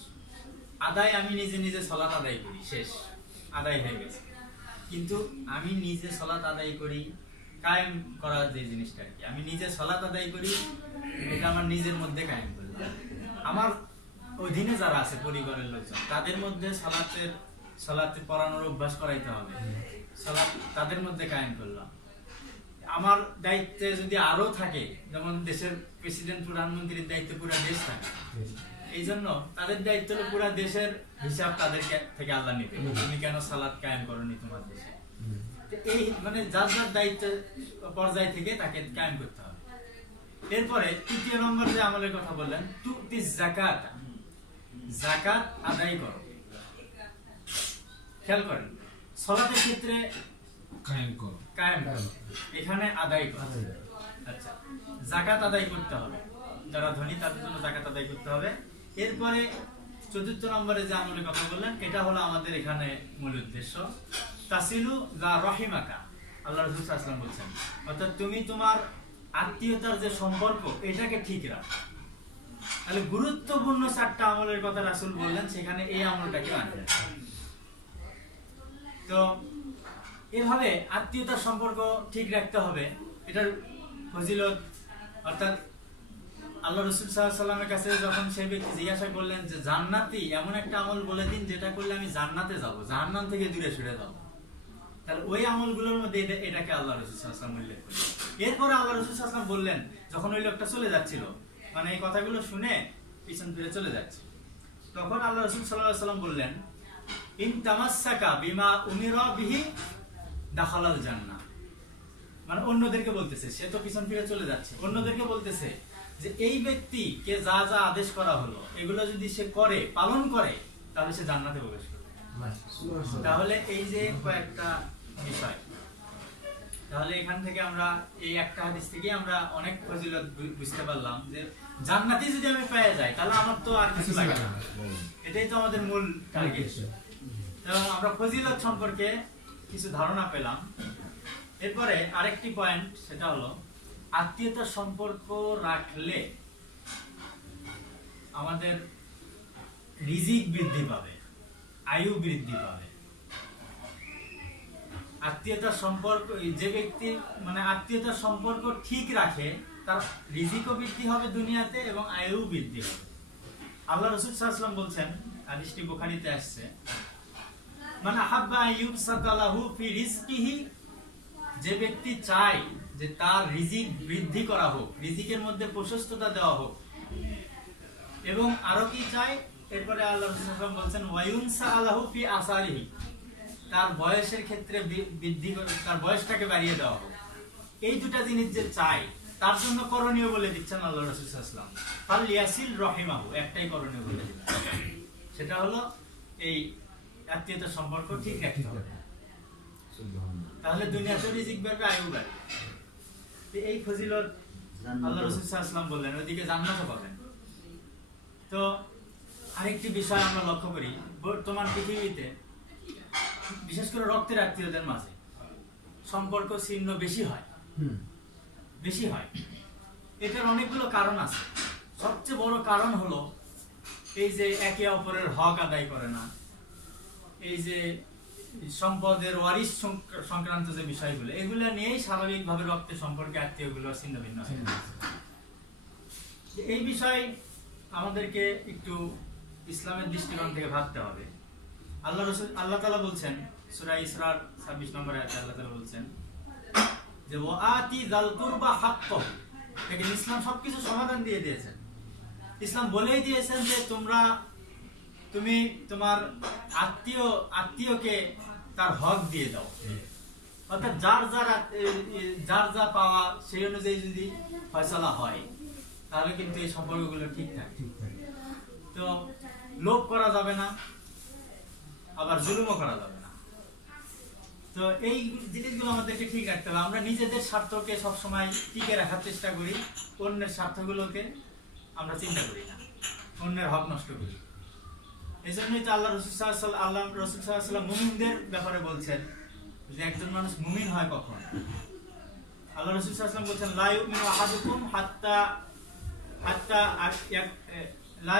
আদায় আমি নিজে সালাত আদায় করি, শেষ, আদায় হয়ে গেছে। কিন্তু আমি নিজে সালাত আদায় করি, কায়েম করা যে জিনিসটা কি, আমি নিজে সালাত আদায় করি, এটা আমার নিজের মধ্যে কায়েম করলাম। আমার অধীনে যারা আছে পরিবারের লোকজন, তাদের মধ্যে সালাতে পড়ানোর অভ্যাস করাইতে হবে, সালাত তাদের মধ্যে কায়েম করলাম। আমার দায়িত্বে যদি আরো থাকে, যেমন দেশের প্রেসিডেন্ট প্রধানমন্ত্রীর দায়িত্বে পুরো দেশ থাকে, এই জন্য তাদের দায়িত্ব হলো পুরো দেশের হিসাব তাদের থেকে আল্লাহ নিবে, তুমি কেন সালাত কায়েম করনি তোমার দেশে। এই মানে যার যার দায়িত্ব পর্যায় থেকে তাকে কায়েম করতে হবে। এরপরে তৃতীয় নম্বর যে আমলের কথা বললেন, তুতি যাকাত, যাকাত আদায় করো। খেয়াল করেন, সালাতের ক্ষেত্রে কায়েম করো, এখানে আদায় করো। আচ্ছা, যাকাত আদায় করতে হবে, যারা ধনী তাদের জন্য যাকাত আদায় করতে হবে। এরপরে চতুর্থ নম্বরে যে আমলের কথা বললেন এটা হলো আমাদের এখানে মূল উদ্দেশ্য। তাসিলু যা রহিমাকা, আল্লাহ রাসূল সাল্লাল্লাহু আলাইহি ওয়াসাল্লাম বলছেন, অর্থাৎ তুমি তোমার আত্মীয়তার যে সম্পর্ক এটাকে ঠিক রাখো। তাহলে গুরুত্বপূর্ণ 4টা আমলের কথা রাসূল বললেন, সেখানে এই আমলটাকে আনতে। তো এভাবে আত্মীয়তার সম্পর্ক ঠিক রাখতে হবে। এটার ফজিলত, অর্থাৎ আল্লাহ রাসূল সাল্লাল্লাহু আলাইহি ওয়াসাল্লামের কাছে যখন সেই ব্যক্তি জিজ্ঞাসা করলেন যে জান্নাতি এমন একটা আমল বলে দিন যেটা করলে আমি জান্নাতে যাব, জাহান্নাম থেকে দূরে সরে যাব, তাহলে ওই আমলগুলোর মধ্যে এটাকে আল্লাহ রাসূল সাল্লাল্লাহু আলাইহি ওয়াসাল্লাম উল্লেখ করলেন। এরপরে আল্লাহ রাসূল সাল্লাল্লাহু আলাইহি ওয়াসাল্লাম বললেন, যখন ওই লোকটা চলে যাচ্ছিল, মানে এই কথাগুলো শুনে পিছন ফিরে চলে যাচ্ছে, তখন আল্লাহ রাসূল সাল্লাল্লাহু আলাইহি ওয়াসাল্লাম বললেন, ইন তামাসসাকা বিমা উমিরা বিহি দাখালাল জান্নাহ। মানে অন্যদেরকে বলতেছে, সে তো পিছন ফিরে চলে যাচ্ছে, অন্যদেরকে বলতেছে যে এই ব্যক্তিকে যা যা আদেশ করা হলো এগুলো যদি সে করে, পালন করে, তাহলে সে জান্নাতে প্রবেশ করবে। তাহলে এই যে কয়েকটা বিষয়, তাহলে এখান থেকে আমরা এই একটা হাদিস থেকে আমরা অনেক ফজিলত বুঝতে পারলাম যে জান্নাতি যদি আমি পেয়ে যাই তাহলে আমার তো আর কিছু লাগে না, এটাই তো আমাদের মূল টার্গেট। এবং আমরা ফজিলত সম্পর্কে কিছু ধারণা পেলাম। এরপরে আরেকটি পয়েন্ট, সেটা হলো আত্মীয়তার সম্পর্ক রাখলে আমাদের রিজিক বৃদ্ধি পাবে, আয়ু বৃদ্ধি পাবে। আত্মীয়তার সম্পর্ক, যে ব্যক্তি মানে আত্মীয়তার সম্পর্ক ঠিক রাখে তার রিজিকও বৃদ্ধি হবে দুনিয়াতে এবং আয়ু বৃদ্ধি হবে। আল্লাহ রাসূল সাল্লাল্লাহু আলাইহি ওয়াসাল্লাম বলছেন, হাদিসটি বুখারীতে আসছে, মান আহাব্বা আইয়ুবসাতা লাহু ফি রিজকিহি, যে ব্যক্তি চায় যে তার রিজিক বৃদ্ধি করা হোক, রিজিকের মধ্যে প্রশস্ততা দেওয়া হোক, এবং আরো কি চায়, এরপরে আল্লাহ রাসূল সাল্লাল্লাহু আলাইহি ওয়াসাল্লাম বলছেন ওয়ায়ুনসা আলাহু ফি আসারিহি, তার বয়সের ক্ষেত্রে বৃদ্ধি করে, তার বয়সটাকে বাড়িয়ে দেওয়া হোক। এই দুটা জিনিস যে চাই তার জন্য করণীয় বলে দিচ্ছেন আল্লাহ রাসূল সাল্লাল্লাহু আলাইহি ওয়াসাল্লাম, ফালইয়াসিল রাহিমাহু, একটাই করণীয় বলে দিলেন, সেটা হলো এই আত্মীয়তার সম্পর্ক ঠিক রাখতে হবে। তাহলে দুনিয়াতে রিজিক বাড়বে, আয়ু বাড়বে। এই ফজিলত আল্লাহ রাসূল সাল্লাল্লাহু আলাইহি ওয়াসাল্লাম বললেন, ওইদিকে জান্নাতও পাবেন। তো আরেকটি বিষয় আমরা লক্ষ্য করি, বর্তমান পৃথিবীতে বিশেষ করে রক্তের আত্মীয়দের মাঝে সম্পর্ক ছিন্ন বেশি হয়। এটার অনেকগুলো কারণ আছে। সবচেয়ে বড় কারণ হলো এই যে একে অপরের হক আদায় করে না, এই যে সম্পদের ওয়ারিশ সংক্রান্ত যে বিষয়গুলো, এগুলো নিয়েই স্বাভাবিকভাবে রক্তের সম্পর্কে আত্মীয়গুলো ছিন্ন ভিন্ন হয়। এই বিষয় আমাদেরকে একটু ইসলামের দৃষ্টিকোণ থেকে ভাবতে হবে। আল্লাহ তাআলা বলছেন সূরা ইসরার 26 নম্বর আয়াতে আল্লাহ তাআলা বলছেন যে ওয়াআতি যাল কুরবা হাক্কাহু, দেখেন ইসলাম সবকিছু সমাধান দিয়ে দিয়েছেন। ইসলাম বলেই দিয়েছেন যে তুমি তোমার আত্মীয়কে তার হক দিয়ে দাও, অর্থাৎ যার যা পাওয়া সেই অনুযায়ী যদি ফয়সালা হয় তাহলে কিন্তু এই সম্পর্কগুলো ঠিক থাকে। তো লোভ করা যাবে না, আবার জুলুমও করা যাবে না। তো এই জিনিসগুলো আমাদেরকে ঠিক রাখতে হবে। আমরা নিজেদের স্বার্থকে সবসময় টিকে রাখার চেষ্টা করি, অন্যের স্বার্থগুলোকে আমরা চিন্তা করি না, অন্যের হক নষ্ট করি। এই জন্যই তো আল্লাহ রাসূল সাল্লাল্লাহু আলাইহি ওয়াসাল্লাম মুমিনদের ব্যাপারে বলছেন যে একজন মানুষ মুমিন হয় কখন। আল্লাহ রাসূল সাল্লাল্লাহু আলাইহি ওয়াসাল্লাম বলছেন লা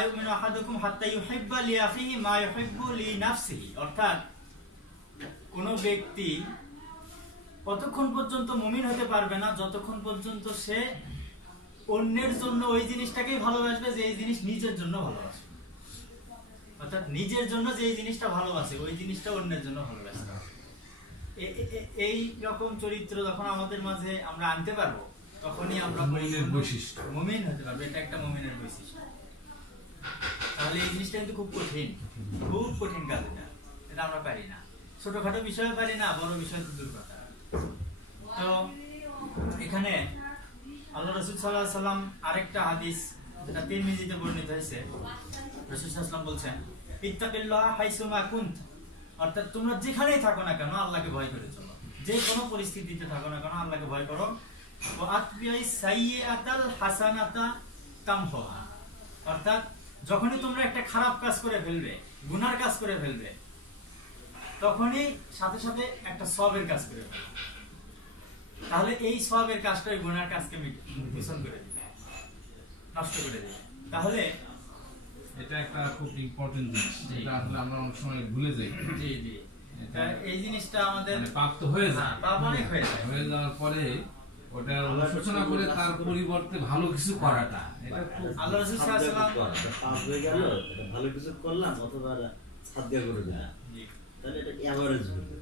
ইউমিনু আহাদুকুম হাত্তা ইউহিব্বা লিআখিহি মা ইউহিব্বু লিনাফসিহি, অর্থাৎ কোন ব্যক্তি ততক্ষণ পর্যন্ত মুমিন হতে পারবে না যতক্ষণ পর্যন্ত সে অন্যের জন্য ওই জিনিসটাকেই ভালোবাসবে যে এই জিনিস নিজের জন্য ভালোবাসে। অর্থাৎ নিজের জন্য যে এই জিনিসটা ভালোবাসে ওই জিনিসটা অন্যের জন্য ভালোবাসে। এই রকম চরিত্র যখন আমাদের মাঝে আমরা আনতে পারবো তখনই আমরা মুমিন হতে পারবো। এটা একটা মুমিনের বৈশিষ্ট্য। তাহলে এই জিনিসটা কিন্তু খুব কঠিন কাজ। এটা আমরা পারি না, ছোটখাটো বিষয় পারি না, বড় বিষয় তো দূর কথা। তো এখানে আল্লাহ রাসূল সাল্লাল্লাহু আলাইহি ওয়াসাল্লাম আরেকটা হাদিস যেটা তিরমিজিতে বর্ণিত হয়েছে, রাসূল সাল্লাল্লাহু আলাইহি ওয়াসাল্লাম বলছেন ইত্তাকিল্লাহ হাইসুমা কুনত, অর্থাৎ তোমরা যেখানেই থাকো না কেন আল্লাহকে ভয় করে চলো, যে কোনো পরিস্থিতিতে থাকো না কেন আল্লাহকে ভয় করো। ওয়া আতবিআই সাইয়্যাতাল হাসানাতা তামহুহা, অর্থাৎ যখনই তোমরা একটা খারাপ কাজ করে ফেলবে, গুনার কাজ করে ফেলবে, তখনই সাথে সাথে একটা সওয়াবের কাজ করে ফেলবে। তাহলে এই সওয়াবের কাজটা ওই গুনার কাজকে মিশ্রণ করে দিবে, নষ্ট করে দিবে। তাহলে এটা একটা খুব ইম্পর্টেন্ট জিনিস, যেটা আসলে আমরা অনেক সময় ভুলে যাই। জি জি, এই জিনিসটা আমাদের পাপ তো হয়ে যায়, পাপ অনেক হয়ে যায়, হয়ে যাওয়ার পরে ওটা অনুশোচনা করে তার পরিবর্তে ভালো কিছু করাটা, এটা খুব আল্লাহ রাসূল সাল্লাল্লাহু আলাইহি ওয়াসাল্লাম পাপ হয়ে গেল, ভালো কিছু করলাম অথবা সাধ্য করে দিলাম, তাহলে এটা এভারেজ হবে।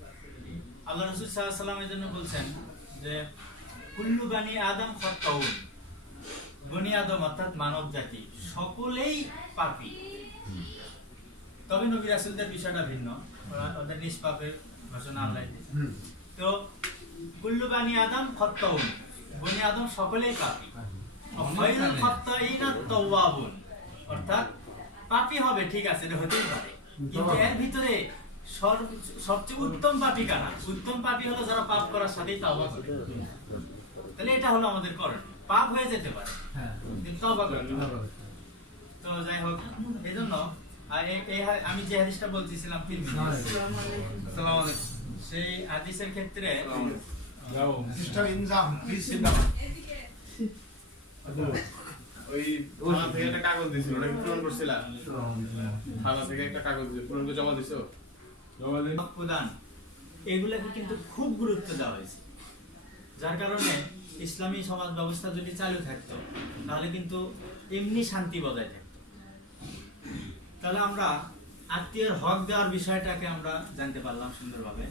আল্লাহ রাসূল সাল্লাল্লাহু আলাইহি ওয়াসাল্লাম এর জন্য বলছেন যে কুল্লু বানি আদম খাত্তাউন, বনি আদম অর্থাৎ মানব জাতি সকলেই পাপী। তবে নবী রাসূলদের বিষয়টা ভিন্ন, ওদের নিষ্পাপের ঘোষণা আল্লাহ দিয়েছেন। তো কুল্লু বানি আদম খাত্তাউন, বনি আদম সকলেই পাপী। খায়রুল খাত্তাইনা তাওয়াবুন, অর্থাৎ পাপী হবে ঠিক আছে, এটা হতেই পারে, কিন্তু এর ভিতরে সবচেয়ে উত্তম পাপী কারা? উত্তম পাপী হলো যারা পাপ করার সাথেই তাওবা করে। তাহলে এটা হলো আমাদের করণীয়। পাপ হয়ে যেতে পারে কিন্তু তওবা করতে হবে। তো যাই হোক, এজন্য আমি যে হাদিসটা বলতেছিলাম আসসালামু আলাইকুম, সেই হাদিসের ক্ষেত্রে ওই থানা থেকে একটা কাগজ দিছিল, ওটা কি পূরণ করছিলা? থানা থেকে একটা কাগজ দিছিল, পূরণ করে জমা দিছো? জমা দিন। প্রদান এগুলাকে কিন্তু খুব গুরুত্ব দেওয়া হয়েছে, যার কারণে ইসলামী সমাজ ব্যবস্থা যদি চালু থাকতো তাহলে কিন্তু এমনি শান্তি বজায় থাকতো। তাহলে আমরা আত্মীয়ের হক দেওয়ার বিষয়টাকে আমরা জানতে পারলাম সুন্দরভাবে,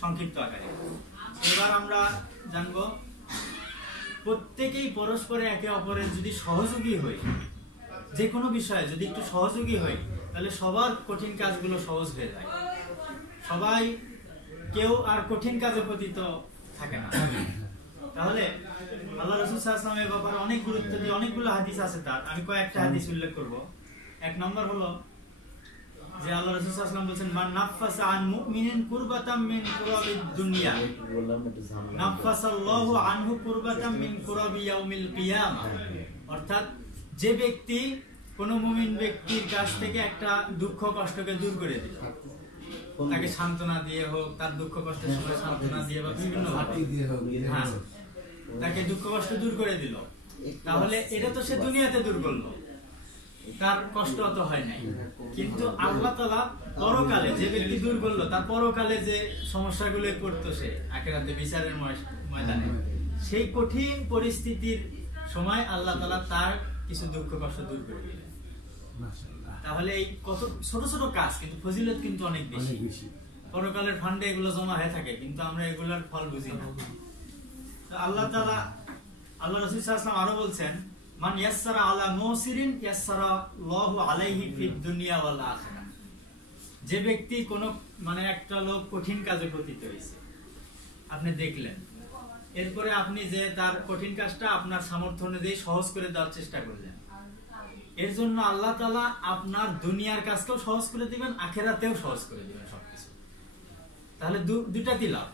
সংক্ষিপ্ত আকারে। এবার আমরা জানবো প্রত্যেকেই পরস্পরে একে অপরের যদি সহযোগী হই, যে কোনো বিষয়ে যদি একটু সহযোগী হই, তাহলে সবার কঠিন কাজগুলো সহজ হয়ে যায়। সবাই কেউ আর কঠিন কাজে পতিত থাকে না। তাহলে আল্লাহ রাসূল সাল্লাল্লাহু আলাইহি ওয়াসাল্লামের ব্যাপারে অনেক গুরুত্ব দিয়ে অনেকগুলো হাদিস আছে তার, আমি কয়েকটা হাদিস উল্লেখ করব। এক নম্বর হলো যে আল্লাহ রাসূল সাল্লাল্লাহু আলাইহি ওয়াসাল্লাম বলেছেন, মান নাফাসা আন মুমিনিন কুরবাতাম মিন কুরাবিদ দুনিয়া নাফাসাল্লাহু আনহু কুরবাতাম মিন কুরাবি ইয়াউমিল কিয়ামা। অর্থাৎ যে ব্যক্তি কোন মুমিন ব্যক্তির কাছ থেকে একটা দুঃখ কষ্টকে দূর করে দিল, তাকে সান্ত্বনা দিয়ে হোক, তার দুঃখ কষ্টের সময় সান্ত্বনা দিয়ে বা বিভিন্ন ভাবে তাকে দুঃখ কষ্ট দূর করে দিল, তাহলে এটা তো সে দুনিয়াতে দূর করলো, তার কষ্ট অত হয় নাই। কিন্তু আল্লাহ তাআলা পরকালে যে ব্যক্তি দূর করলো, তার পরকালে যে সমস্যাগুলো পড়তো সে আখিরাতে বিচারের ময়দানে, সেই কঠিন পরিস্থিতির সময় আল্লাহ তাআলা তার কিছু দুঃখ কষ্ট দূর করে দিলেন। তাহলে এই কত ছোট ছোট কাজ, কিন্তু ফজিলত কিন্তু অনেক বেশি। পরকালের ফান্ডে এগুলো জমা হয়ে থাকে, কিন্তু আমরা এগুলোর ফল বুঝি না। তো আল্লাহ তাআলা, আল্লাহ রাসূল সাল্লাল্লাহু আলাইহি ওয়াসাল্লাম আরো বলছেন, মান ইয়াসসারা আলা মুসিরিন ইয়াসসারা আল্লাহু আলাইহি ফিদ দুনিয়া ওয়াল আখিরাহ। যে ব্যক্তি কোন একটা লোক কঠিন কাজে পতিত হয়েছে, আপনি দেখলেন, এরপরে আপনি যে তার কঠিন কাজটা আপনার সামর্থ্য অনুযায়ী সহজ করে দেওয়ার চেষ্টা করলেন, এর জন্য আল্লাহ তাআলা আপনার দুনিয়ার কাজকেও সহজ করে দিবেন, আখিরাতেও সহজ করে দিবেন সবকিছু। তাহলে দুটাই লাভ।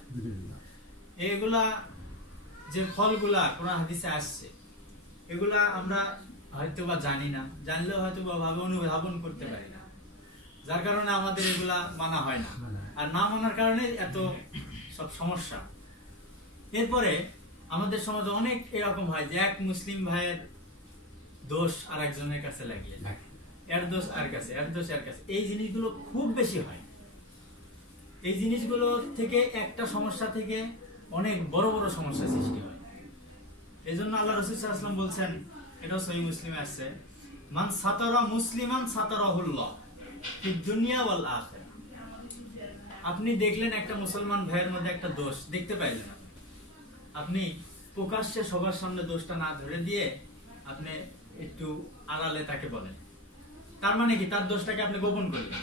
এগুলা যে ফলগুলা কোরআন হাদিসে আসছে, এগুলা আমরা হয়তো বা জানি না, জানলেও হয়তো বা ভাবে অনুধাবন করতে পারি না, যার কারণে আমাদের এগুলা মানা হয় না, আর না মানার কারণে এত সব সমস্যা। এরপরে আমাদের সমাজে অনেক এরকম হয় যে এক মুসলিম ভাইয়ের দোষ আর একজনের কাছে লাগিয়ে যায়, এর দোষ আর কাছে, এর দোষ এর কাছে। এই জিনিসগুলো খুব বেশি হয়। এই জিনিসগুলো থেকে একটা সমস্যা থেকে অনেক বড় বড় সমস্যা সৃষ্টি হয়। এই জন্য আল্লাহ রাসূল সাল্লাল্লাহু আলাইহি ওয়াসাল্লাম বলছেন, এটাও সহিহ মুসলিমে আছে, মান সাতারা মুসলিমান সাতারাহুল্লাহ ফিদ দুনিয়া ওয়াল আখিরাহ। আপনি দেখলেন একটা মুসলমান ভাইয়ের মধ্যে একটা দোষ দেখতে পাইলেন, আপনি প্রকাশ্যে সবার সামনে দোষটা না ধরে দিয়ে আপনি একটু আড়ালে তাকে বলেন, তার মানে কি তার দোষটাকে আপনি গোপন করলেন।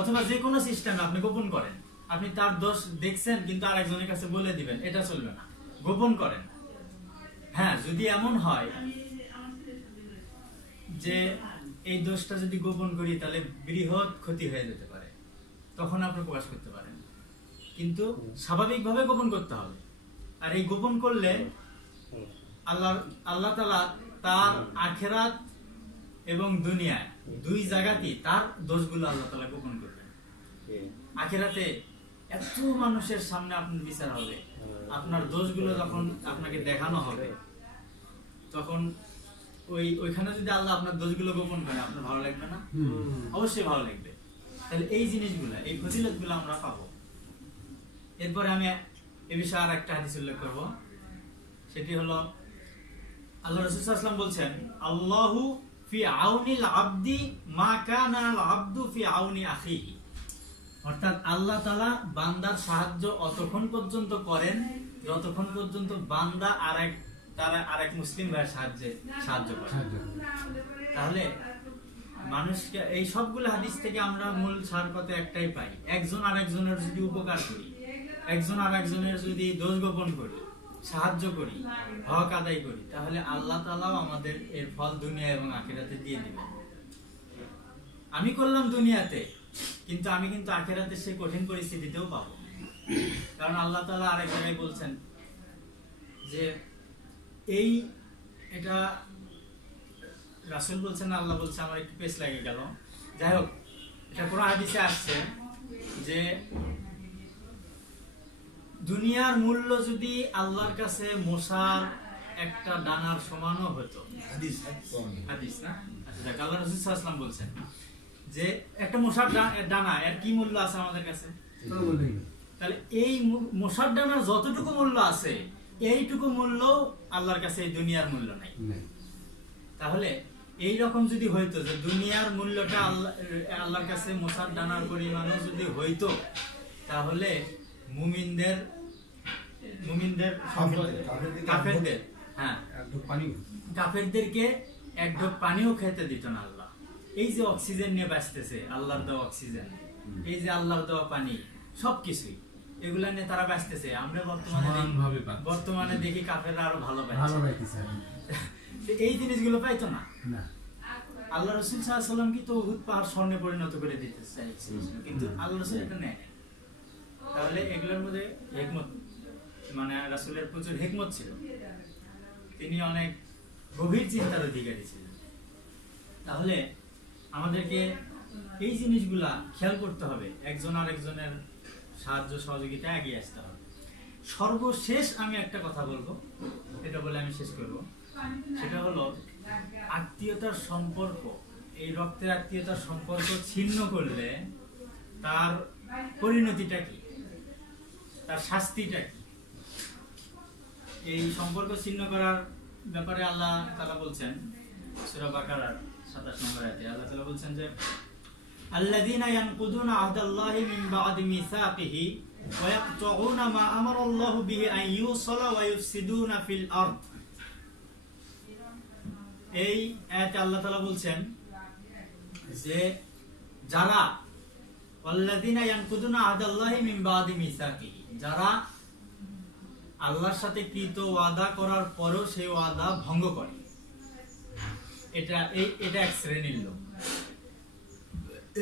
অথবা যে কোনো সিস্টেমে আপনি গোপন করেন, আপনি তার দোষ দেখছেন কিন্তু আরেকজনের কাছে বলে দিবেন, এটা চলবে না, গোপন করেন। হ্যাঁ, যদি এমন হয় যে এই দোষটা যদি গোপন করি তাহলে বৃহৎ ক্ষতি হয়ে যেতে পারে, তখন আপনি প্রকাশ করতে পারেন, কিন্তু স্বাভাবিকভাবে গোপন করতে হবে। আর এই গোপন করলে আল্লাহ তাআলা তার আখিরাত এবং দুনিয়ায় দুই জায়গাতেই তার দোষগুলো আল্লাহ তাআলা গোপন করবেন। আখিরাতে এত মানুষের সামনে আপনার বিচার হবে, আপনার দোষগুলো যখন আপনাকে দেখানো হবে, তখন ওইখানে যদি আল্লাহ আপনার দোষগুলো গোপন করে, আপনার ভালো লাগবে না? অবশ্যই ভালো লাগবে। তাহলে এই জিনিসগুলা, এই ফজিলতগুলো আমরা পাবো। এরপরে আমি এ বিষয়ে আর একটা হাদিস উল্লেখ করব, সেটি হলো আল্লাহ রাসূল সাল্লাল্লাহু আলাইহি ওয়াসাল্লাম বলছেন, আল্লাহু ফি আউনিল আবদি মা কানা আল আবদু ফি আউনি আখিহি। অর্থাৎ আল্লাহ তাআলা বান্দার সাহায্য অতক্ষণ পর্যন্ত করেন যতক্ষণ পর্যন্ত বান্দা আরেক মুসলিম ভাইয়ের সাহায্য করে। তাহলে মানুষকে এই সবগুলো হাদিস থেকে আমরা মূল সার কথা একটাই পাই, একজন আরেকজনের যদি উপকার করি, একজন আরেকজনের যদি দোষ গোপন করি, সাহায্য করি, হক আদায় করি, তাহলে আল্লাহ তাআলাও আমাদের এর ফল দুনিয়া এবং আখিরাতে দিয়ে দিবেন। আমি করলাম দুনিয়াতে, কিন্তু আমি কিন্তু আখিরাতে সেই কঠিন পরিস্থিতিতেও পাবো। কারণ আল্লাহ তাআলা আরেক জায়গায় বলছেন যে এটা রাসূল বলছেন না আল্লাহ বলছে, আমার একটু পেছ লাগে গেল। যাই হোক, এটা কোরআন হাদিসে আসছে যে দুনিয়ার মূল্য যদি আল্লাহর কাছে মশার একটা দানার সমানও হতো, হাদিস না, আচ্ছা আল্লাহ রাসূল সাল্লাল্লাহু আলাইহি ওয়াসাল্লাম বলছেন যে একটা মশার দানা এর কি মূল্য আছে আমাদের কাছে? তাহলে এই মশার দানার যতটুকু মূল্য আছে, এইটুকু মূল্য আল্লাহর কাছে এই দুনিয়ার মূল্য নাই। তাহলে এই রকম যদি হইতো যে দুনিয়ার মূল্যটা আল্লাহর কাছে মশার দানার পরিমাণও যদি হইতো, তাহলে মুমিনদের কাফেরদেরকে এক ঢোক পানিও খেতে দিত না আল্লাহ। এই যে অক্সিজেন নিয়ে বাঁচতেছে, আল্লাহর দেওয়া অক্সিজেন, এই যে আল্লাহর দেওয়া পানি, সবকিছুই এগুলা নিয়ে তারা বাঁচতেছে। আমরা বর্তমানে দেখি কাফেররা আরো ভালো পাইছে, এই জিনিসগুলো পাইতো না। আল্লাহ রাসূল সাল্লাল্লাহু আলাইহি ওয়াসাল্লাম কি তো উহুদ পাহাড় স্বর্ণে পরিণত করে দিতে চাইছেন, কিন্তু আল্লাহ রাসূল এটা নেয়। তাহলে এগুলোর মধ্যে হিকমত, মানে রাসূলের প্রচুর হিকমত ছিল, তিনি অনেক গভীর চিন্তার অধিকারী ছিলেন। তাহলে আমাদেরকে এই জিনিসগুলা খেয়াল করতে হবে, একজন আরেকজনের সাহায্য সহযোগিতা এগিয়ে আসতে হবে। সর্বশেষ আমি একটা কথা বলবো, এটা বলে আমি শেষ করব, সেটা হলো আত্মীয়তার সম্পর্ক, এই রক্তের আত্মীয়তার সম্পর্ক ছিন্ন করলে তার পরিণতিটা কি, তার শাস্তিটা কি? এই সম্পর্ক ছিন্ন করার ব্যাপারে আল্লাহ তাআলা বলছেন সূরা বাকারার 27 নম্বর আয়াতে, আল্লাহ তাআলা বলছেন যে আল্লাযীনা ইয়ানকুদুনা আহদাল্লাহি মিন বা'দি মিসাকিহি ওয়া ইয়াকতুউনা মা আমারাল্লাহু বিহি আন ইউসালা ওয়া ইউফসিদুনা ফিল আরদ। এই আয়াতে আল্লাহ তাআলা বলছেন যে যারা আল্লাযীনা ইয়ানকুদুনা আহদাল্লাহি মিন বা'দি মিসাকিহি, যারা আল্লাহর সাথে কৃত ওয়াদা করার পরেও সেই ওয়াদা ভঙ্গ করে, এটা এক শ্রেণীর লোক।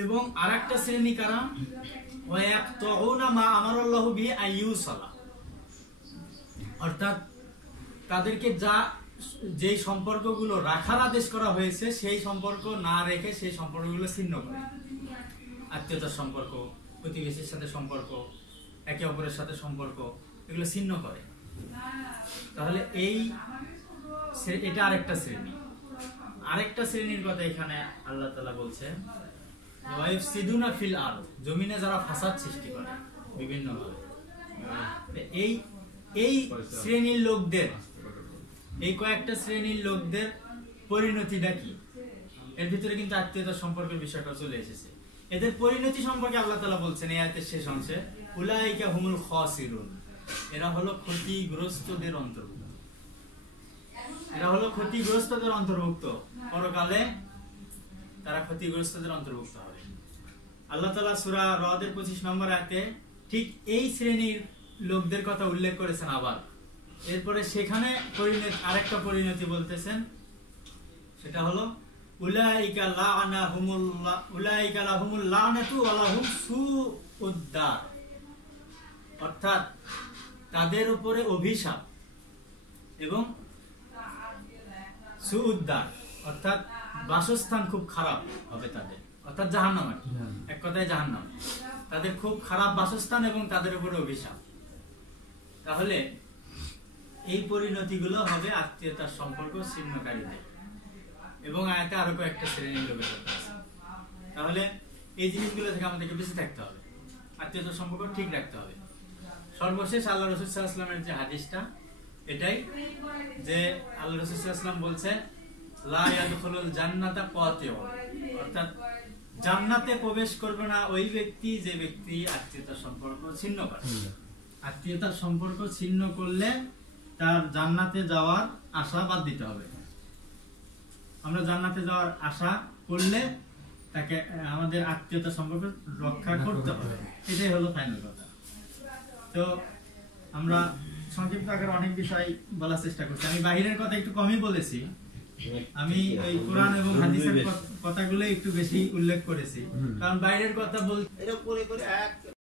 এবং আরেকটা শ্রেণী কারা? ওয়ায়াকতুউনা মা আমারাল্লাহু বিহি আন ইউসালা, অর্থাৎ তাদেরকে যেই সম্পর্কগুলো রাখার আদেশ করা হয়েছে সেই সম্পর্ক না রেখে সেই সম্পর্কগুলো ছিন্ন করে। আত্মীয়তার সম্পর্ক, প্রতিবেশীর সাথে সম্পর্ক, একে অপরের সাথে সম্পর্ক, এগুলো ছিন্ন করে। তাহলে এটা আরেকটা শ্রেণী। আরেকটা শ্রেণীর কথা এখানে আল্লাহ তাআলা বলছেন, ওয়াইফসিদুনা ফিল আরদ, জমিনে যারা ফাসাদ সৃষ্টি করে বিভিন্ন ভাবে। এই শ্রেণীর লোকদের, এই কয়েকটা শ্রেণীর লোকদের পরিণতিটা কি? এর ভিতরে কিন্তু আত্মীয়তার সম্পর্কের বিষয়টা চলে এসেছে। এদের পরিণতি সম্পর্কে আল্লাহ তাআলা বলছেন এই আয়াতের শেষ অংশে, উলাইকা হুমুল খাসিরুন, এরা হলো ক্ষতিগ্রস্তদের অন্তর্ভুক্ত। এরা হলো ক্ষতিগ্রস্তদের অন্তর্ভুক্ত, পরকালে তারা ক্ষতিগ্রস্তদের অন্তর্ভুক্ত হবে। আল্লাহ তাআলা সূরা রদের 25 নম্বর আয়াতে ঠিক এই শ্রেণীর লোকদের কথা উল্লেখ করেছেন। আবার এরপরে সেখানে আরেকটা পরিণতি বলতেছেন, সেটা হলো উলাইকা লাহুমুল লানাতু ওয়া লাহুম সুউদ দার, অর্থাৎ তাদের উপরে অভিশাপ এবং সুউদ দার, অর্থাৎ বাসস্থান খুব খারাপ হবে তাদের, অর্থাৎ জাহান্নাম, এক কথায় জাহান্নাম, তাদের খুব খারাপ বাসস্থান এবং তাদের উপরে অভিশাপ। তাহলে এই পরিণতিগুলো হবে আত্মীয়তার সম্পর্ক ছিন্নকারীদের, এবং আয়াতে আরো কয়েকটা শ্রেণীর লোকের কথা আছে। তাহলে এই জিনিসগুলো থেকে আমাদেরকে বেঁচে থাকতে হবে, আত্মীয়তার সম্পর্ক ঠিক রাখতে হবে। সর্বশেষ আল্লাহ রাসূল সাল্লাল্লাহু আলাইহি ওয়াসাল্লামের যে হাদিসটা, এটাই যে আল্লাহ রাসূল সাল্লাল্লাহু আলাইহি ওয়াসাল্লাম বলছে লা ইয়াদখুলুল জান্নাতা কাতিউ, অর্থাৎ জান্নাতে প্রবেশ করবে না ওই ব্যক্তি যে ব্যক্তি আত্মীয়তার সম্পর্ক ছিন্ন করে। আত্মীয়তার সম্পর্ক ছিন্ন করলে তার জান্নাতে যাওয়ার আশা বাদ দিতে হবে। আমরা জান্নাতে যাওয়ার আশা করলে তাকে আমাদের আত্মীয়তার সম্পর্ক রক্ষা করতে হবে, এটাই হলো ফাইনাল কথা। তো আমরা সংক্ষিপ্ত আকারে অনেক বিষয় বলার চেষ্টা করছি, আমি বাহিরের কথা একটু কমই বলেছি, আমি এই কোরআন এবং হাদিসের কথাগুলো একটু বেশি উল্লেখ করেছি, কারণ বাইরের কথা বলতে এটা করে করে এক